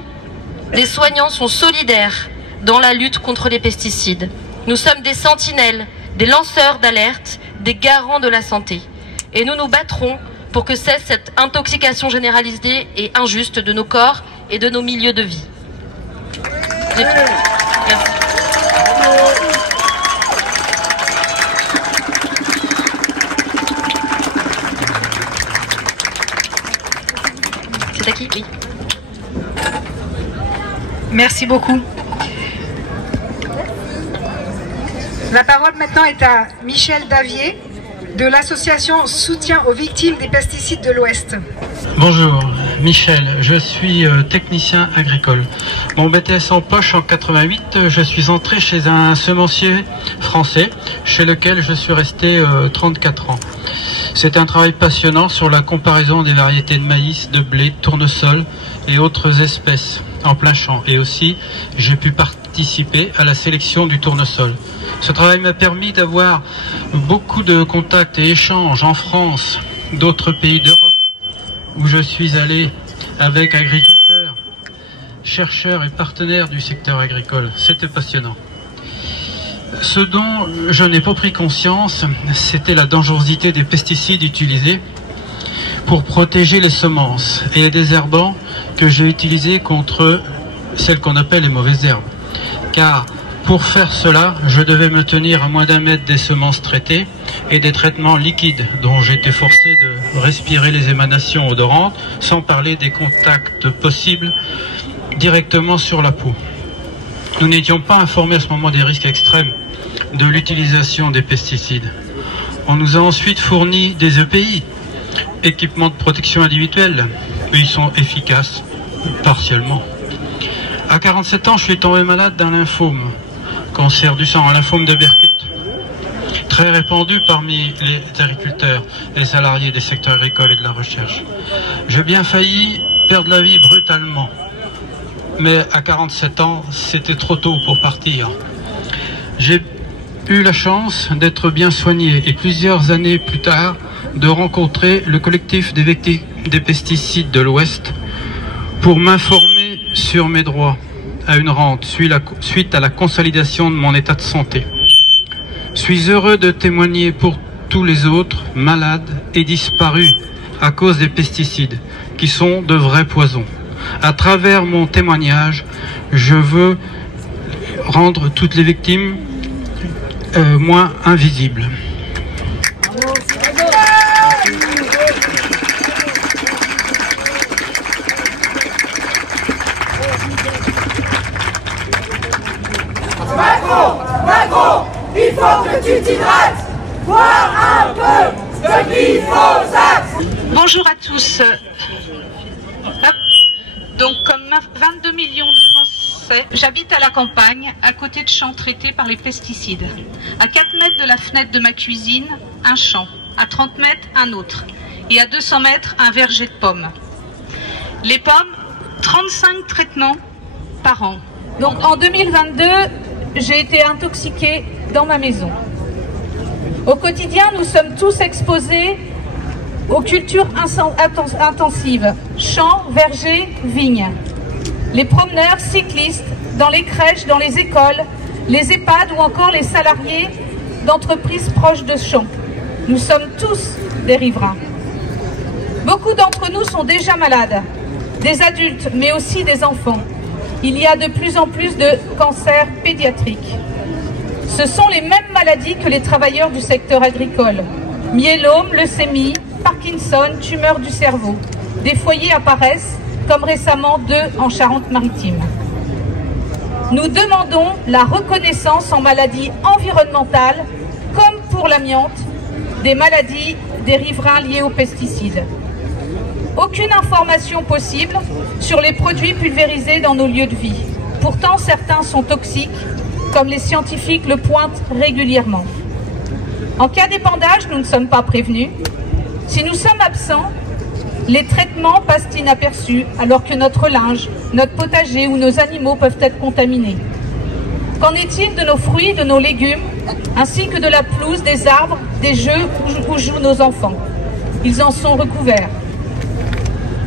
les soignants sont solidaires dans la lutte contre les pesticides. Nous sommes des sentinelles, des lanceurs d'alerte, des garants de la santé. Et nous nous battrons pour que cesse cette intoxication généralisée et injuste de nos corps et de nos milieux de vie. Merci. C'est à qui? Oui. Merci beaucoup. La parole maintenant est à Michel Davier de l'association Soutien aux victimes des pesticides de l'Ouest. Bonjour, Michel, je suis technicien agricole. Mon BTS en poche en 88, je suis entré chez un semencier français, chez lequel je suis resté 34 ans. C'est un travail passionnant sur la comparaison des variétés de maïs, de blé, de tournesol et autres espèces en plein champ. Et aussi, j'ai pu participer à la sélection du tournesol. Ce travail m'a permis d'avoir beaucoup de contacts et échanges en France, d'autres pays d'Europe, où je suis allé avec agriculteurs, chercheurs et partenaires du secteur agricole. C'était passionnant. Ce dont je n'ai pas pris conscience, c'était la dangerosité des pesticides utilisés pour protéger les semences et les désherbants que j'ai utilisés contre celles qu'on appelle les mauvaises herbes. Car pour faire cela, je devais me tenir à moins d'1 mètre des semences traitées et des traitements liquides dont j'étais forcé de respirer les émanations odorantes, sans parler des contacts possibles directement sur la peau. Nous n'étions pas informés à ce moment des risques extrêmes de l'utilisation des pesticides. On nous a ensuite fourni des EPI, équipements de protection individuelle, et ils sont efficaces partiellement. À 47 ans, je suis tombé malade d'un lymphome, cancer du sang, un lymphome de Burkitt, très répandu parmi les agriculteurs et les salariés des secteurs agricoles et de la recherche. J'ai bien failli perdre la vie brutalement, mais à 47 ans, c'était trop tôt pour partir. J'ai eu la chance d'être bien soigné et plusieurs années plus tard, de rencontrer le collectif des pesticides de l'Ouest pour m'informer sur mes droits à une rente suite à la consolidation de mon état de santé. Je suis heureux de témoigner pour tous les autres malades et disparus à cause des pesticides, qui sont de vrais poisons. À travers mon témoignage, je veux rendre toutes les victimes moins invisibles. Macron, il faut que tu t'hydrates. Bois un peu de glyphosate. Bonjour à tous. Donc, comme 22 millions de Français, j'habite à la campagne, à côté de champs traités par les pesticides. À 4 mètres de la fenêtre de ma cuisine, un champ. À 30 mètres, un autre. Et à 200 mètres, un verger de pommes. Les pommes, 35 traitements par an. Donc, en 2022, j'ai été intoxiquée dans ma maison. Au quotidien, nous sommes tous exposés aux cultures intensives, champs, vergers, vignes. Les promeneurs, cyclistes, dans les crèches, dans les écoles, les EHPAD ou encore les salariés d'entreprises proches de champs. Nous sommes tous des riverains. Beaucoup d'entre nous sont déjà malades, des adultes, mais aussi des enfants. Il y a de plus en plus de cancers pédiatriques. Ce sont les mêmes maladies que les travailleurs du secteur agricole. Myélome, leucémie, Parkinson, tumeurs du cerveau. Des foyers apparaissent, comme récemment 2 en Charente-Maritime. Nous demandons la reconnaissance en maladies environnementales, comme pour l'amiante, des maladies des riverains liées aux pesticides. Aucune information possible sur les produits pulvérisés dans nos lieux de vie. Pourtant, certains sont toxiques, comme les scientifiques le pointent régulièrement. En cas d'épandage, nous ne sommes pas prévenus. Si nous sommes absents, les traitements passent inaperçus, alors que notre linge, notre potager ou nos animaux peuvent être contaminés. Qu'en est-il de nos fruits, de nos légumes, ainsi que de la pelouse, des arbres, des jeux où jouent nos enfants? Ils en sont recouverts.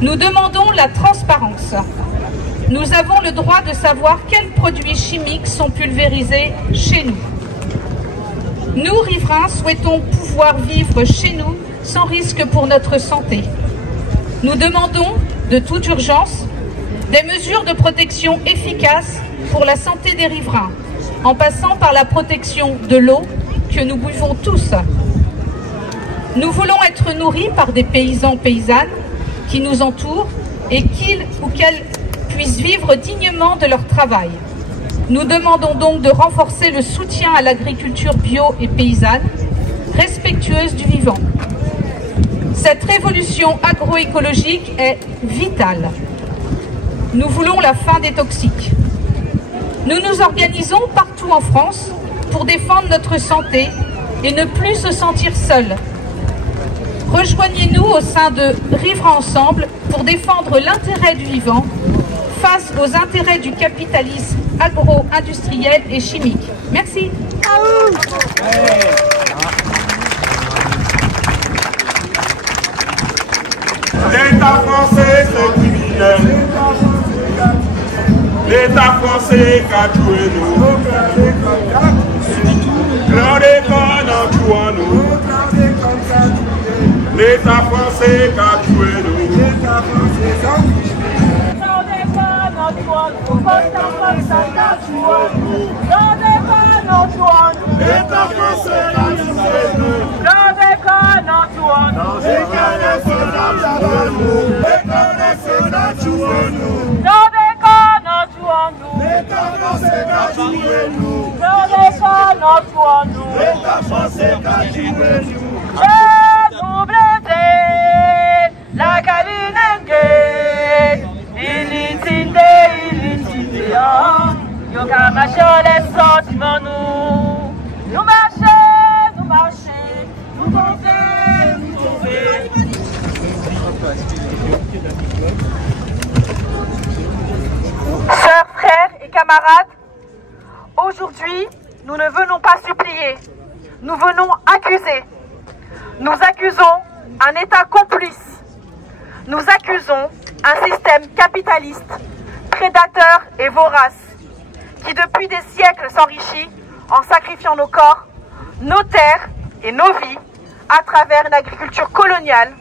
Nous demandons la transparence. Nous avons le droit de savoir quels produits chimiques sont pulvérisés chez nous. Nous, riverains, souhaitons pouvoir vivre chez nous sans risque pour notre santé. Nous demandons, de toute urgence, des mesures de protection efficaces pour la santé des riverains, en passant par la protection de l'eau que nous buvons tous. Nous voulons être nourris par des paysans, paysannes qui nous entourent et qu'ils ou qu'elles puissent vivre dignement de leur travail. Nous demandons donc de renforcer le soutien à l'agriculture bio et paysanne, respectueuse du vivant. Cette révolution agroécologique est vitale. Nous voulons la fin des toxiques. Nous nous organisons partout en France pour défendre notre santé et ne plus se sentir seuls. Rejoignez-nous au sein de Riverains Ensemble pour défendre l'intérêt du vivant face aux intérêts du capitalisme agro-industriel et chimique. Merci. L'État français, c'est criminel. L'État français qui a tué nous. L'on déconne en tuant nous. L'État français qui a tué nous. L'on déconne en tuant nous. L'on déconne en tuant nous. L'État français qui a tué nous. L'on déconne en tuant nous. L'État national tué nous. L'on déconne en tuant nous. L'État français qui a tué nous. L'on déconne en tuant nous. L'État français qui a tué nous. La cabine ilitinde, yo ka marcher les sentiments nous marcher, nous tomber, nous tomber. Chers frères et camarades, aujourd'hui, nous ne venons pas supplier, nous venons accuser. Nous accusons un État complice. Nous accusons un système capitaliste, prédateur et vorace, qui depuis des siècles s'enrichit en sacrifiant nos corps, nos terres et nos vies à travers une agriculture coloniale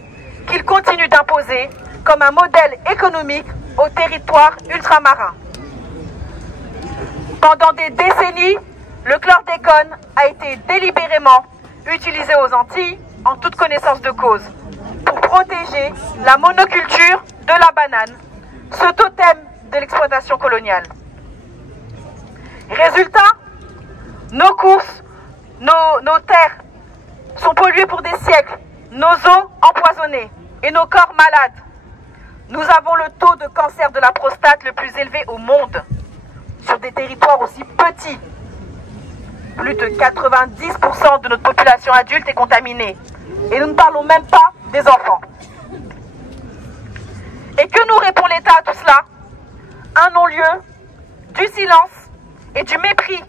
qu'il continue d'imposer comme un modèle économique aux territoires ultramarins. Pendant des décennies, le chlordécone a été délibérément utilisé aux Antilles en toute connaissance de cause, pour protéger la monoculture de la banane, ce totem de l'exploitation coloniale. Résultat, nos courses, nos terres sont polluées pour des siècles, nos eaux empoisonnées et nos corps malades. Nous avons le taux de cancer de la prostate le plus élevé au monde, sur des territoires aussi petits. Plus de 90% de notre population adulte est contaminée. Et nous ne parlons même pas des enfants. Et que nous répond l'État à tout cela? Un non-lieu, du silence et du mépris.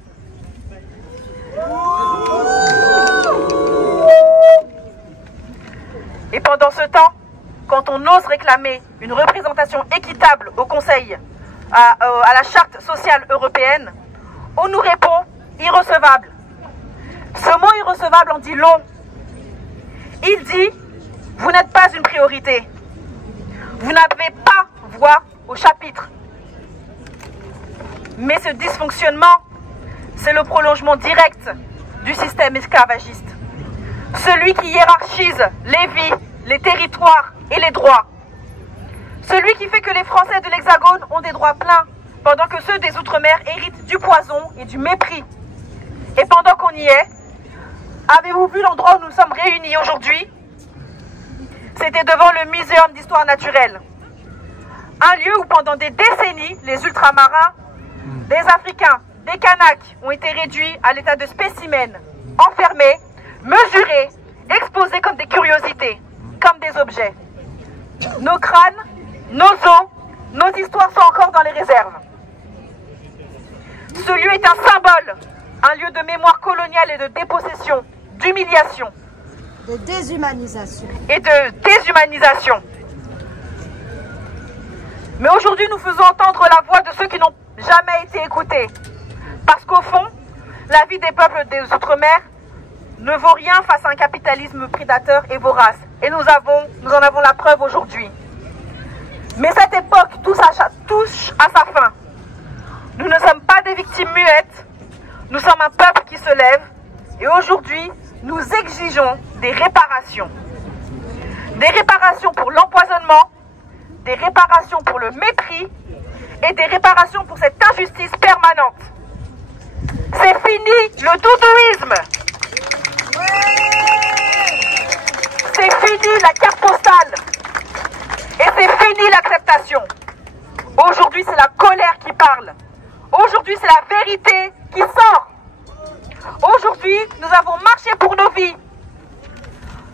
Et pendant ce temps, quand on ose réclamer une représentation équitable au Conseil, à la Charte sociale européenne, on nous répond irrecevable. Ce mot irrecevable en dit long. Il dit, vous n'êtes pas une priorité. Vous n'avez pas voix au chapitre. Mais ce dysfonctionnement, c'est le prolongement direct du système esclavagiste. Celui qui hiérarchise les vies, les territoires et les droits. Celui qui fait que les Français de l'Hexagone ont des droits pleins, pendant que ceux des Outre-mer héritent du poison et du mépris. Et pendant qu'on y est, avez-vous vu l'endroit où nous sommes réunis aujourd'hui? C'était devant le Muséum d'histoire naturelle. Un lieu où pendant des décennies, les ultramarins, des Africains, des Kanaks ont été réduits à l'état de spécimens, enfermés, mesurés, exposés comme des curiosités, comme des objets. Nos crânes, nos os, nos histoires sont encore dans les réserves. Ce lieu est un symbole, un lieu de mémoire coloniale et de dépossession, d'humiliation. De déshumanisation. Et de déshumanisation. Mais aujourd'hui, nous faisons entendre la voix de ceux qui n'ont jamais été écoutés. Parce qu'au fond, la vie des peuples des Outre-mer ne vaut rien face à un capitalisme prédateur et vorace. Et nous en avons la preuve aujourd'hui. Mais cette époque touche à sa fin. Nous ne sommes pas des victimes muettes. Nous sommes un peuple qui se lève. Et aujourd'hui, nous exigeons des réparations. Des réparations pour l'empoisonnement, des réparations pour le mépris et des réparations pour cette injustice permanente. C'est fini le doudouisme. c'est fini la carte postale. Et c'est fini l'acceptation. Aujourd'hui, c'est la colère qui parle. Aujourd'hui, c'est la vérité qui sort. Aujourd'hui, nous avons marché pour nos vies.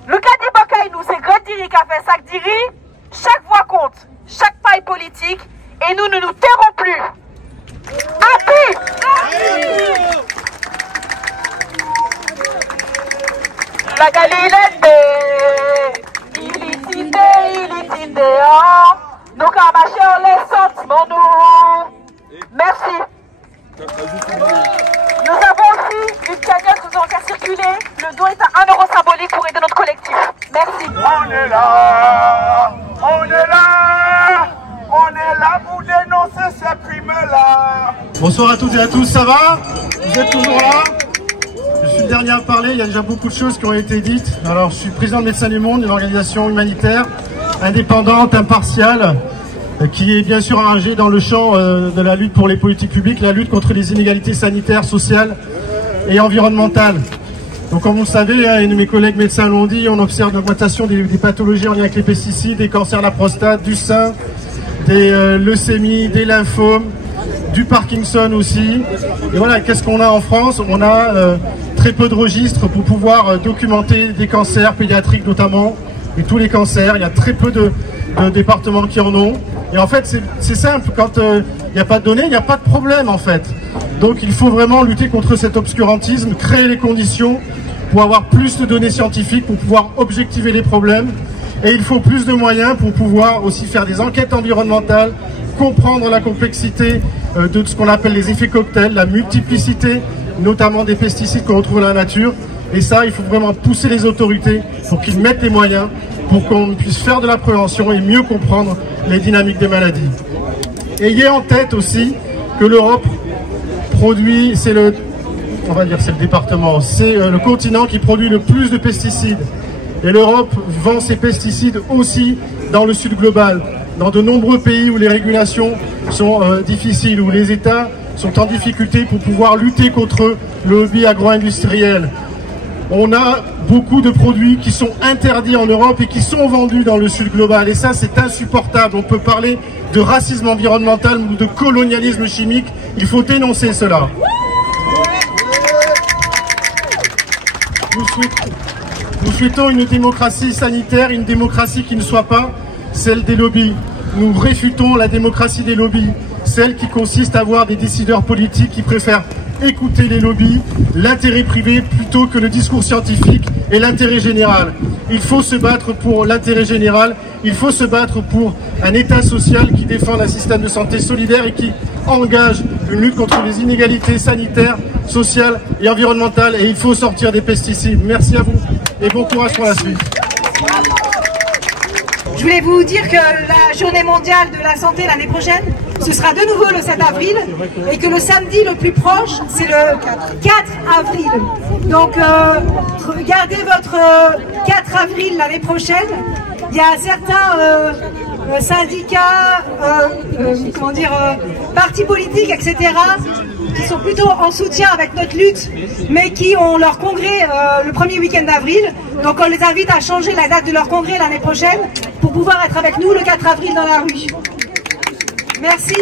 Le Gadi Bakaïnou, c'est Grediri qui a fait Sakdiri. Chaque voix compte, chaque paille politique, et nous ne nous tairons plus. Happy! La Galilende, il est inde, nous avons marché les sentiments, nous. Merci. Nous avons aussi une cagnotte que nous allons faire circuler. Le don est à 1 € symbolique pour aider notre collectif. Merci. On est là, on est là, on est là pour dénoncer ces crimes-là. Bonsoir à toutes et à tous, ça va? Vous êtes toujours là? Je suis le dernier à parler, il y a déjà beaucoup de choses qui ont été dites. Alors, je suis président de Médecins du Monde, une organisation humanitaire, indépendante, impartiale, qui est bien sûr engagée dans le champ de la lutte pour les politiques publiques, la lutte contre les inégalités sanitaires, sociales et environnementales. Donc comme vous le savez, et mes collègues médecins l'ont dit, on observe l'augmentation des pathologies en lien avec les pesticides, des cancers de la prostate, du sein, des leucémies, des lymphomes, du Parkinson aussi. Et voilà, qu'est-ce qu'on a en France? On a très peu de registres pour pouvoir documenter des cancers pédiatriques notamment, et tous les cancers. Il y a très peu de départements qui en ont. Et en fait, c'est simple, quand il n'y a pas de données, il n'y a pas de problème en fait. Donc il faut vraiment lutter contre cet obscurantisme, créer les conditions pour avoir plus de données scientifiques, pour pouvoir objectiver les problèmes. Et il faut plus de moyens pour pouvoir aussi faire des enquêtes environnementales, comprendre la complexité de ce qu'on appelle les effets cocktails, la multiplicité notamment des pesticides qu'on retrouve dans la nature. Et ça, il faut vraiment pousser les autorités pour qu'ils mettent les moyens pour qu'on puisse faire de la prévention et mieux comprendre les dynamiques des maladies. Et ayez en tête aussi que l'Europe produit, on va dire c'est le département, c'est le continent qui produit le plus de pesticides. Et l'Europe vend ses pesticides aussi dans le sud global, dans de nombreux pays où les régulations sont difficiles, où les États sont en difficulté pour pouvoir lutter contre le lobby agro-industriel. On a beaucoup de produits qui sont interdits en Europe et qui sont vendus dans le sud global. Et ça, c'est insupportable. On peut parler de racisme environnemental ou de colonialisme chimique. Il faut dénoncer cela. Nous souhaitons une démocratie sanitaire, une démocratie qui ne soit pas celle des lobbies. Nous réfutons la démocratie des lobbies, celle qui consiste à avoir des décideurs politiques qui préfèrent écouter les lobbies, l'intérêt privé plutôt que le discours scientifique et l'intérêt général. Il faut se battre pour l'intérêt général, il faut se battre pour un État social qui défend un système de santé solidaire et qui engage une lutte contre les inégalités sanitaires, sociales et environnementales. Et il faut sortir des pesticides. Merci à vous et bon courage pour la suite. Je voulais vous dire que la journée mondiale de la santé l'année prochaine, ce sera de nouveau le 7 avril et que le samedi le plus proche, c'est le 4 avril. Donc, regardez votre 4 avril l'année prochaine. Il y a certains syndicats, partis politiques, etc., qui sont plutôt en soutien avec notre lutte, mais qui ont leur congrès le premier week-end d'avril. Donc on les invite à changer la date de leur congrès l'année prochaine pour pouvoir être avec nous le 4 avril dans la rue. Merci.